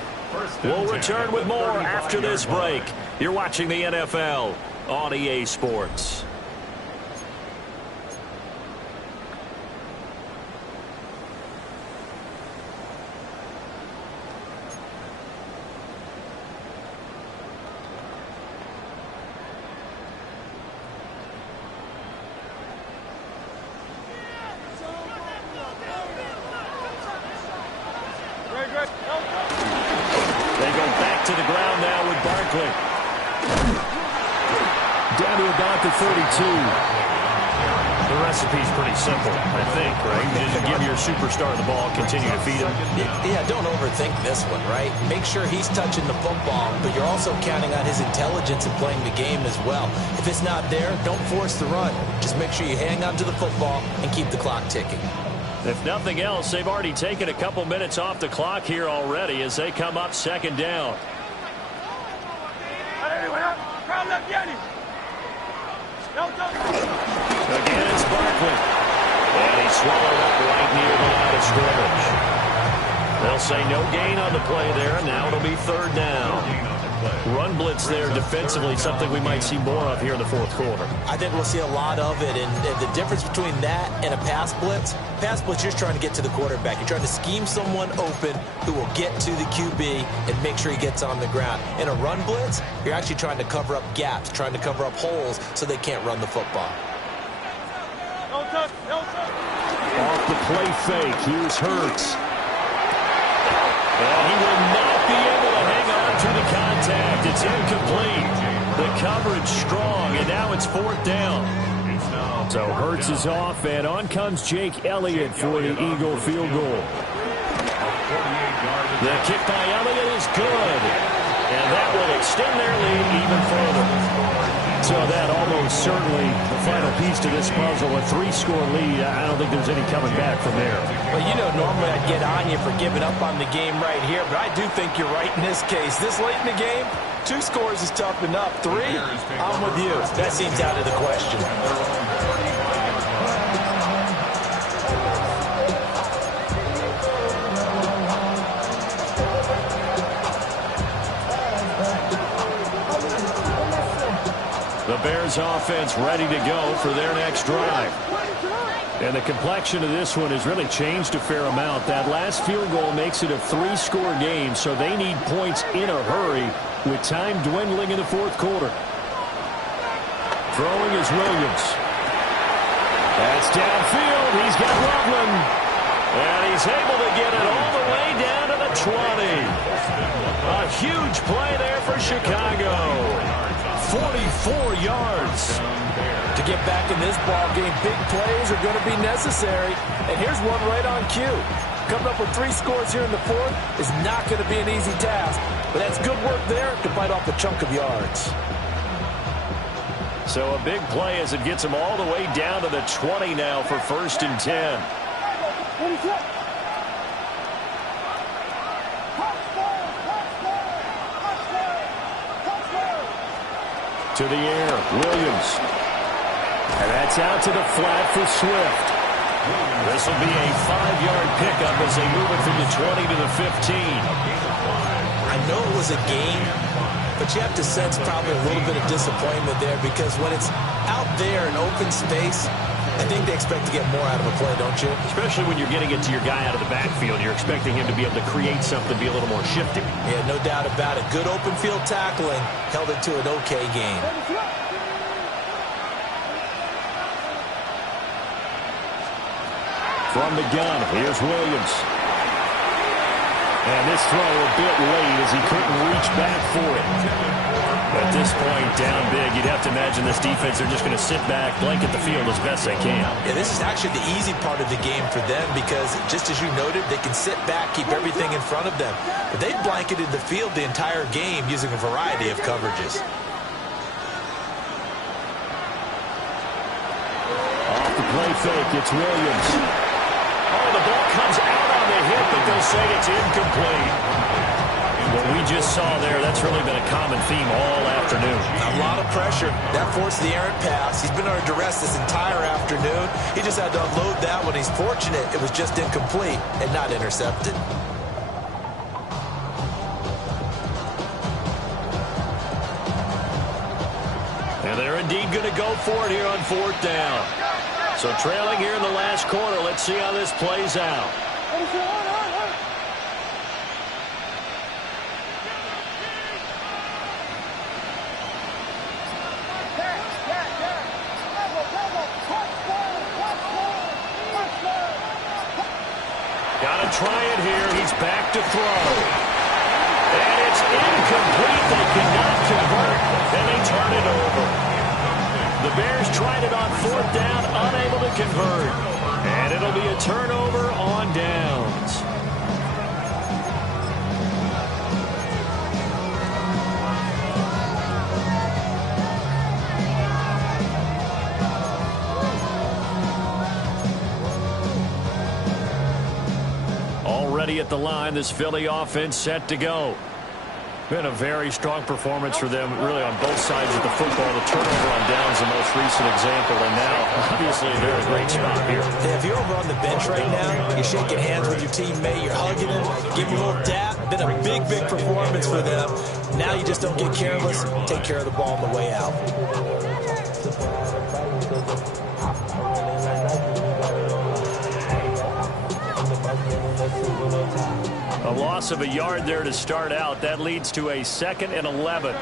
We'll return with more after this break. You're watching the NFL on EA Sports. To the ground now with Barkley. Down to about the 32. The recipe's pretty simple, I think, right? You just give your superstar the ball, continue to feed him. Yeah, don't overthink this one, right? Make sure he's touching the football, but you're also counting on his intelligence in playing the game as well. If it's not there, don't force the run. Just make sure you hang on to the football and keep the clock ticking. If nothing else, they've already taken a couple minutes off the clock here already as they come up second down. Again, it's Barkley. And he's swallowed up right near the line of scrimmage. They'll say no gain on the play there. Now it'll be 3rd down. Run blitz there defensively, something we might see more of here in the 4th quarter. I think we'll see a lot of it, and the difference between that and a pass blitz, you're just trying to get to the quarterback. You're trying to scheme someone open who will get to the QB and make sure he gets on the ground. In a run blitz, you're actually trying to cover up gaps, trying to cover up holes so they can't run the football. Off the play fake, here's Hurts. And he will not be able to hang on to the contact. It's incomplete. The coverage strong, and now it's 4th down. So Hurts is off, and on comes Jake Elliott for the Eagle field goal. The kick by Elliott is good, and that will extend their lead even further. So that almost certainly the final piece to this puzzle, a 3-score lead. I don't think there's any coming back from there. Well, you know, normally I'd get on you for giving up on the game right here, but I do think you're right in this case. This late in the game, 2 scores is tough enough. 3, I'm with you. That seems out of the question. The Bears offense ready to go for their next drive. And the complexion of this one has really changed a fair amount. That last field goal makes it a 3-score game, so they need points in a hurry with time dwindling in the 4th quarter. Throwing is Williams. That's downfield. He's got Loveland. And he's able to get it all the way down to the 20. A huge play there for Chicago. 44 yards. To get back in this ball game, big plays are going to be necessary. And here's one right on cue. Coming up with 3 scores here in the 4th is not going to be an easy task. But that's good work there to bite off a chunk of yards. So a big play as it gets them all the way down to the 20 now for 1st and 10. To the air, Williams. And that's out to the flat for Swift. This will be a 5-yard pickup as they move it from the 20 to the 15. I know it was a gain, but you have to sense probably a little bit of disappointment there because when it's out there in open space, I think they expect to get more out of a play, don't you? Especially when you're getting it to your guy out of the backfield. You're expecting him to be able to create something, be a little more shifty. Yeah, no doubt about it. Good open field tackling held it to an okay game. From the gun, here's Williams. And this throw a bit late as he couldn't reach back for it. At this point, down big, you'd have to imagine this defense, they're just going to sit back, blanket the field as best they can. Yeah, this is actually the easy part of the game for them because, just as you noted, they can sit back, keep everything in front of them. But they've blanketed the field the entire game using a variety of coverages. Off the play fake, it's Williams. Oh, the ball comes out on the hip, but they'll say it's incomplete. What we just saw there, that's really been a common theme all afternoon. A lot of pressure. That forced the errant pass. He's been under duress this entire afternoon. He just had to unload that one. He's fortunate it was just incomplete and not intercepted. And they're indeed going to go for it here on 4th down. So trailing here in the last quarter. Let's see how this plays out. Got to try it here. He's back to throw. And it's incomplete. They cannot convert. And they turn it over. The Bears tried it on 4th down, unable to convert. And it'll be a turnover on downs. Already at the line, this Philly offense set to go. Been a very strong performance for them, really, on both sides of the football. The turnover on downs, the most recent example, and now, obviously, they're in a great spot here. Yeah, if you're over on the bench right now, you're shaking hands with your teammate, you're hugging him, giving him a little dap. Been a big, big performance for them. Now you just don't get careless. Take care of the ball on the way out. A loss of a yard there to start out. That leads to a 2nd and 11.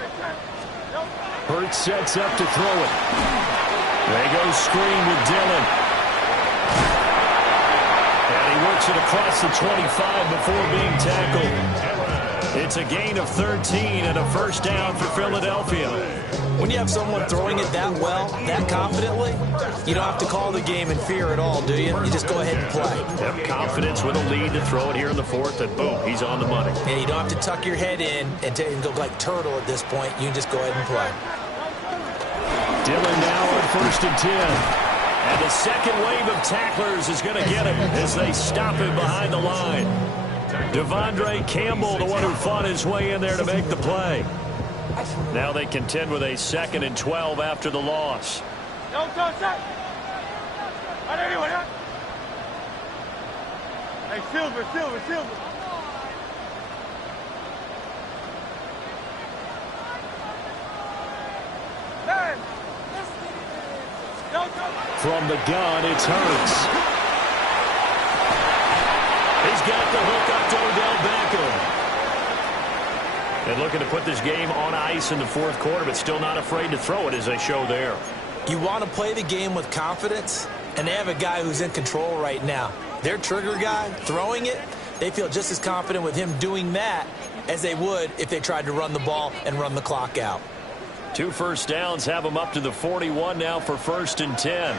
Hurts sets up to throw it. They go screen with Dillon. And he works it across the 25 before being tackled. It's a gain of 13 and a 1st down for Philadelphia. When you have someone throwing it that well, that confidently, you don't have to call the game in fear at all, do you? You just go ahead and play. Have confidence with a lead to throw it here in the 4th, and boom, he's on the money. Yeah, you don't have to tuck your head in and go like turtle at this point. You can just go ahead and play. Dillon now on 1st and 10. And the second wave of tacklers is going to get him as they stop him behind the line. Devondre Campbell, the one who fought his way in there to make the play. Now they contend with a 2nd and 12 after the loss. Hey, Silver. From the gun, it's Hurts. He's got the hook up to Odell Beckham. And looking to put this game on ice in the 4th quarter, but still not afraid to throw it as they show there. You want to play the game with confidence, and they have a guy who's in control right now. Their trigger guy, throwing it, they feel just as confident with him doing that as they would if they tried to run the ball and run the clock out. 2 1st downs have them up to the 41 now for 1st and 10.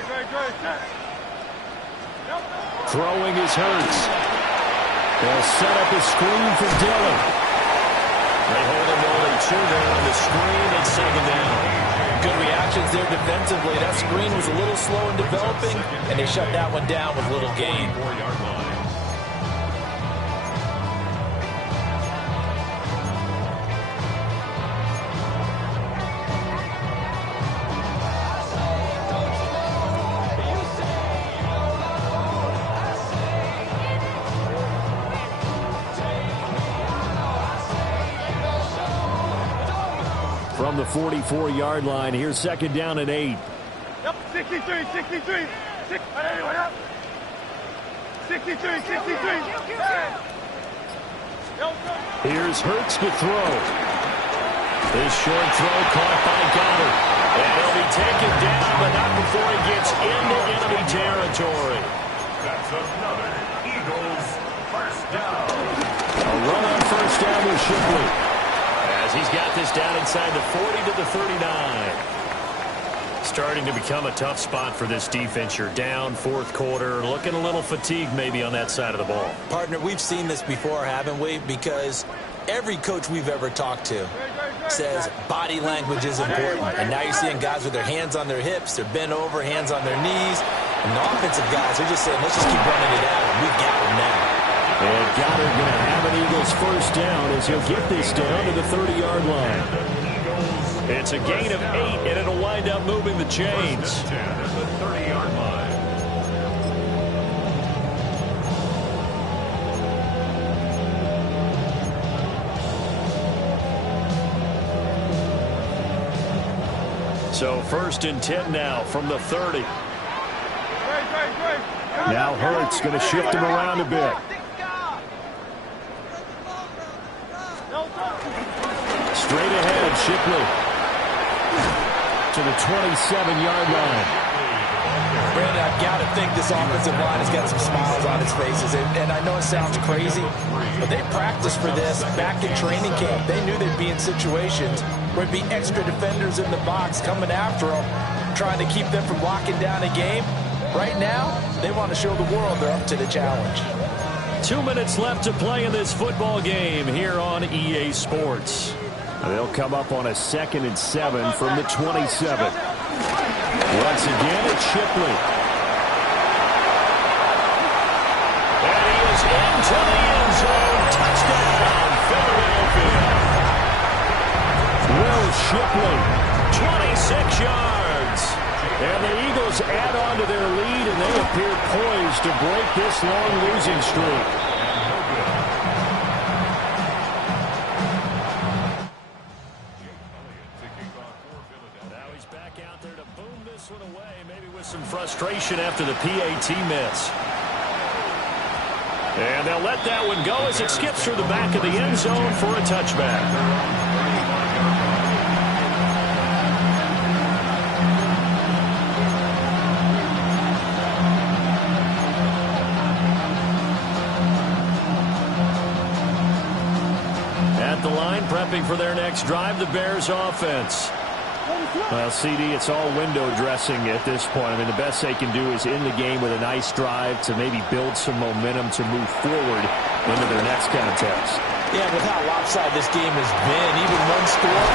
Throwing is Hurts. They'll set up a screen for Dillon. They hold him only 2 there on the screen and 2nd down. Good reactions there defensively. That screen was a little slow in developing, and they shut that one down with little gain. 4-yard line. from the 44-yard line. Here's second down and 8. Yep, 63. 63. 63. Here's Hurts to throw. This short throw caught by Goddard. And he'll be taken down, but not before he gets into enemy territory. That's another Eagles first down. A run on first down with Shipley. As he's got this down inside the 40 to the 39. Starting to become a tough spot for this defense. You're down fourth quarter, looking a little fatigued maybe on that side of the ball. Partner, we've seen this before, haven't we? Because every coach we've ever talked to says body language is important. And now you're seeing guys with their hands on their hips, they're bent over, hands on their knees. And the offensive guys are just saying, let's just keep running it out. We've got them now. And Goddard going to have an Eagles first down as he'll get this down to the 30-yard line. It's a gain of 8, and it'll wind up moving the chains. 10 at the 30-yard line. So first and 10 now from the 30. Now Hurts going to shift him around a bit. Straight ahead, Shipley to the 27-yard line. Brandon, I've got to think this offensive line has got some smiles on its faces. And I know it sounds crazy, but they practiced for this back in training camp. They knew they'd be in situations where there'd be extra defenders in the box coming after them, trying to keep them from locking down a game. Right now, they want to show the world they're up to the challenge. 2 minutes left to play in this football game here on EA Sports. They'll come up on a 2nd and 7 from the 27. Once again, it's Shipley. And he is into the end zone. Touchdown, Philadelphia. Will Shipley, 26 yards. And the Eagles add on to their lead, and they appear poised to break this long losing streak. Frustration after the PAT miss. And they'll let that one go as it skips through the back of the end zone for a touchback. At the line, prepping for their next drive, the Bears offense. Well, CD, it's all window dressing at this point. I mean, the best they can do is end the game with a nice drive to maybe build some momentum to move forward into their next contest. Yeah, with how lopsided this game has been, even one score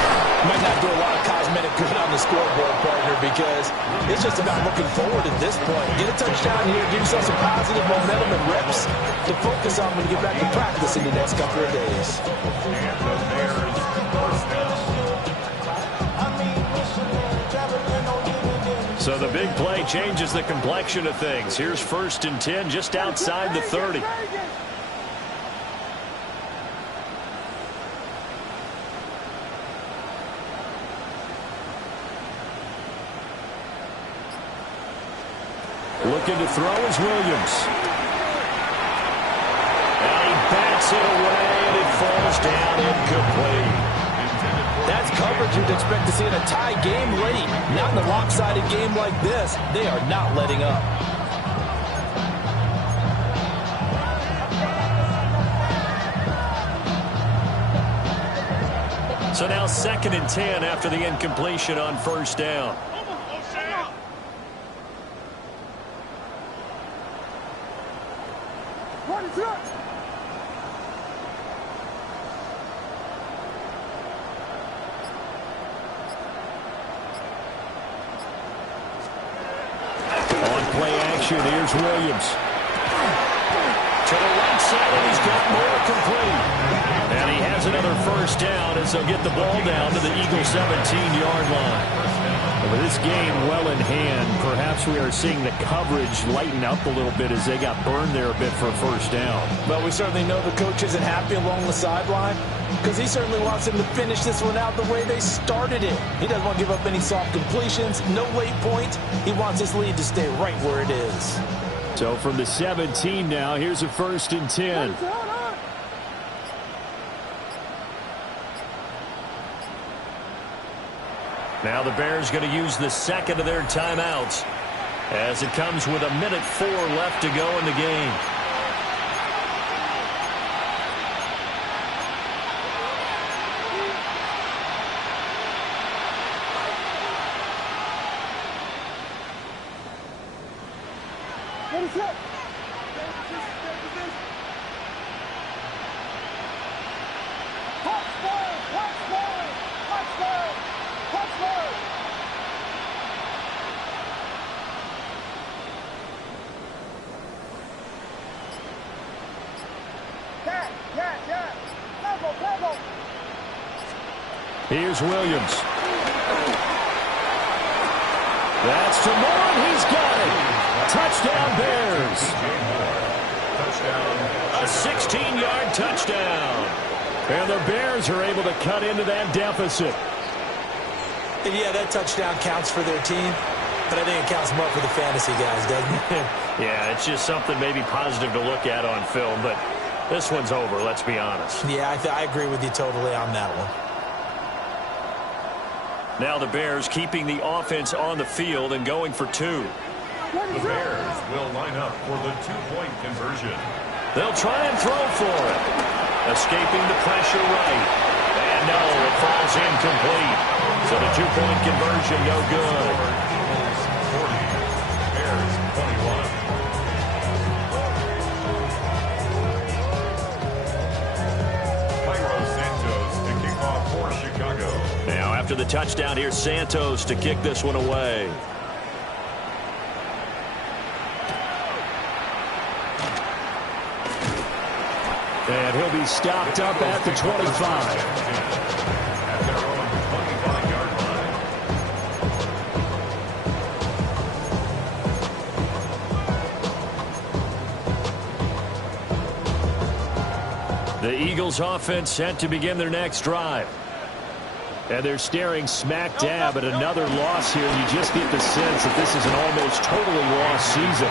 might not do a lot of cosmetic good on the scoreboard, partner, because it's just about looking forward at this point. Get a touchdown here, give yourself some positive momentum and reps to focus on when you get back to practice in the next couple of days. And the Bears first down. So the big play changes the complexion of things. Here's 1st and 10 just outside the 30. Looking to throw is Williams. And he bats it away, and it falls down incomplete. That's coverage you'd expect to see in a tie game late. Not in a lopsided game like this. They are not letting up. So now 2nd and 10 after the incompletion on first down. Here's Williams. To the right side, and he's got more complete. And he has another first down as they'll get the ball down to the Eagles' 17-yard line. With this game well in hand, perhaps we are seeing the coverage lighten up a little bit as they got burned there a bit for a first down. But we certainly know the coach isn't happy along the sideline because he certainly wants them to finish this one out the way they started it. He doesn't want to give up any soft completions, no late points. He wants his lead to stay right where it is. So from the 17 now, here's a 1st and 10. Now the Bears going to use the second of their timeouts as it comes with 1:04 left to go in the game. Here's Williams. That's to Moore, and he's got it. Touchdown, Bears. A 16-yard touchdown. And the Bears are able to cut into that deficit. And yeah, that touchdown counts for their team, but I think it counts more for the fantasy guys, doesn't it? Yeah, it's just something maybe positive to look at on film, but this one's over, let's be honest. Yeah, I agree with you totally on that one. Now the Bears keeping the offense on the field and going for 2. The Bears will line up for the 2-point conversion. They'll try and throw for it. Escaping the pressure right. And no, it falls incomplete. So the 2-point conversion no good. Eagles 40, Bears 21. To kick off for Chicago. Now after the touchdown, here's Santos to kick this one away. And he'll be stopped up at the 25. At their own 25-yard line. The Eagles offense set to begin their next drive. And they're staring smack dab at another loss here. You just get the sense that this is an almost totally lost season.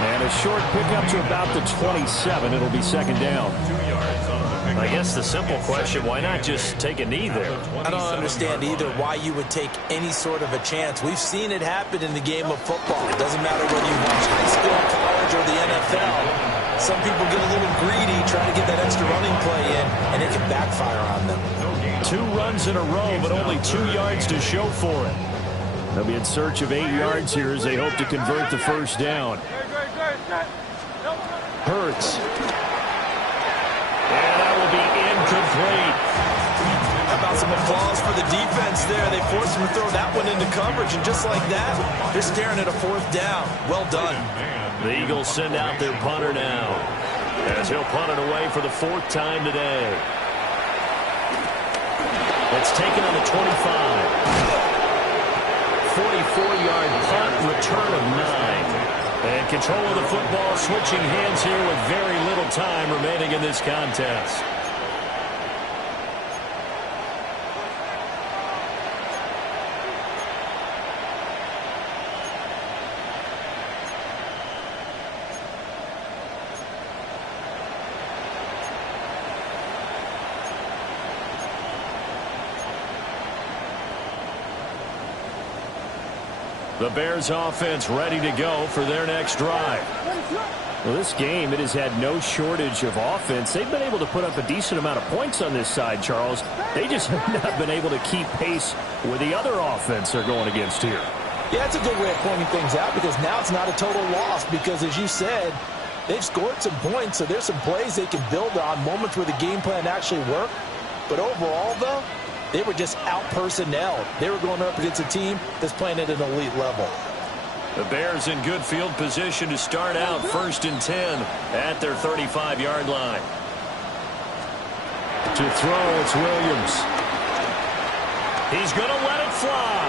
And a short pickup to about the 27. It'll be second down. 2 yards on the pickup. I guess the simple question, why not just take a knee there? I don't understand either why you would take any sort of a chance. We've seen it happen in the game of football. It doesn't matter whether you watch high school, college, or the NFL. Some people get a little greedy, trying to get that extra running play in, and it can backfire on them. 2 runs in a row, but only 2 yards to show for it. They'll be in search of 8 yards here as they hope to convert the first down. Hurts. And that will be incomplete. How about some applause for the defense there? They forced him to throw that one into coverage, and just like that, they're staring at a 4th down. Well done. The Eagles send out their punter now, as he'll punt it away for the 4th time today. It's taken on the 25. 44-yard punt, return of 9. And control of the football switching hands here with very little time remaining in this contest. The Bears offense ready to go for their next drive. Well, this game, it has had no shortage of offense. They've been able to put up a decent amount of points on this side, Charles. They just have not been able to keep pace with the other offense they're going against here. Yeah, it's a good way of pointing things out because now it's not a total loss because, as you said, they've scored some points, so there's some plays they can build on, moments where the game plan actually worked. But overall, though, they were just out-personnelled. They were going up against a team that's playing at an elite level. The Bears in good field position to start out 1st and 10 at their 35-yard line. To throw, it's Williams. He's going to let it fly.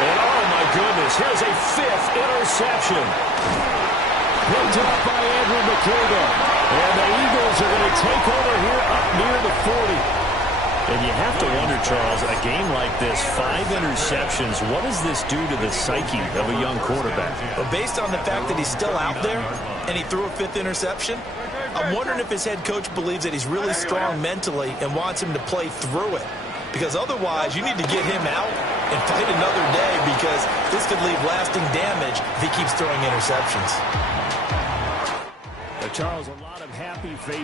And oh my goodness, here's a 5th interception. Picked up by Andrew McCabe. And the Eagles are going to take over here up near the 40. And you have to wonder, Charles, a game like this, 5 interceptions, what does this do to the psyche of a young quarterback? But based on the fact that he's still out there and he threw a 5th interception, I'm wondering if his head coach believes that he's really strong mentally and wants him to play through it. Because otherwise, you need to get him out and fight another day, because this could leave lasting damage if he keeps throwing interceptions. Charles, a lot of happy faces.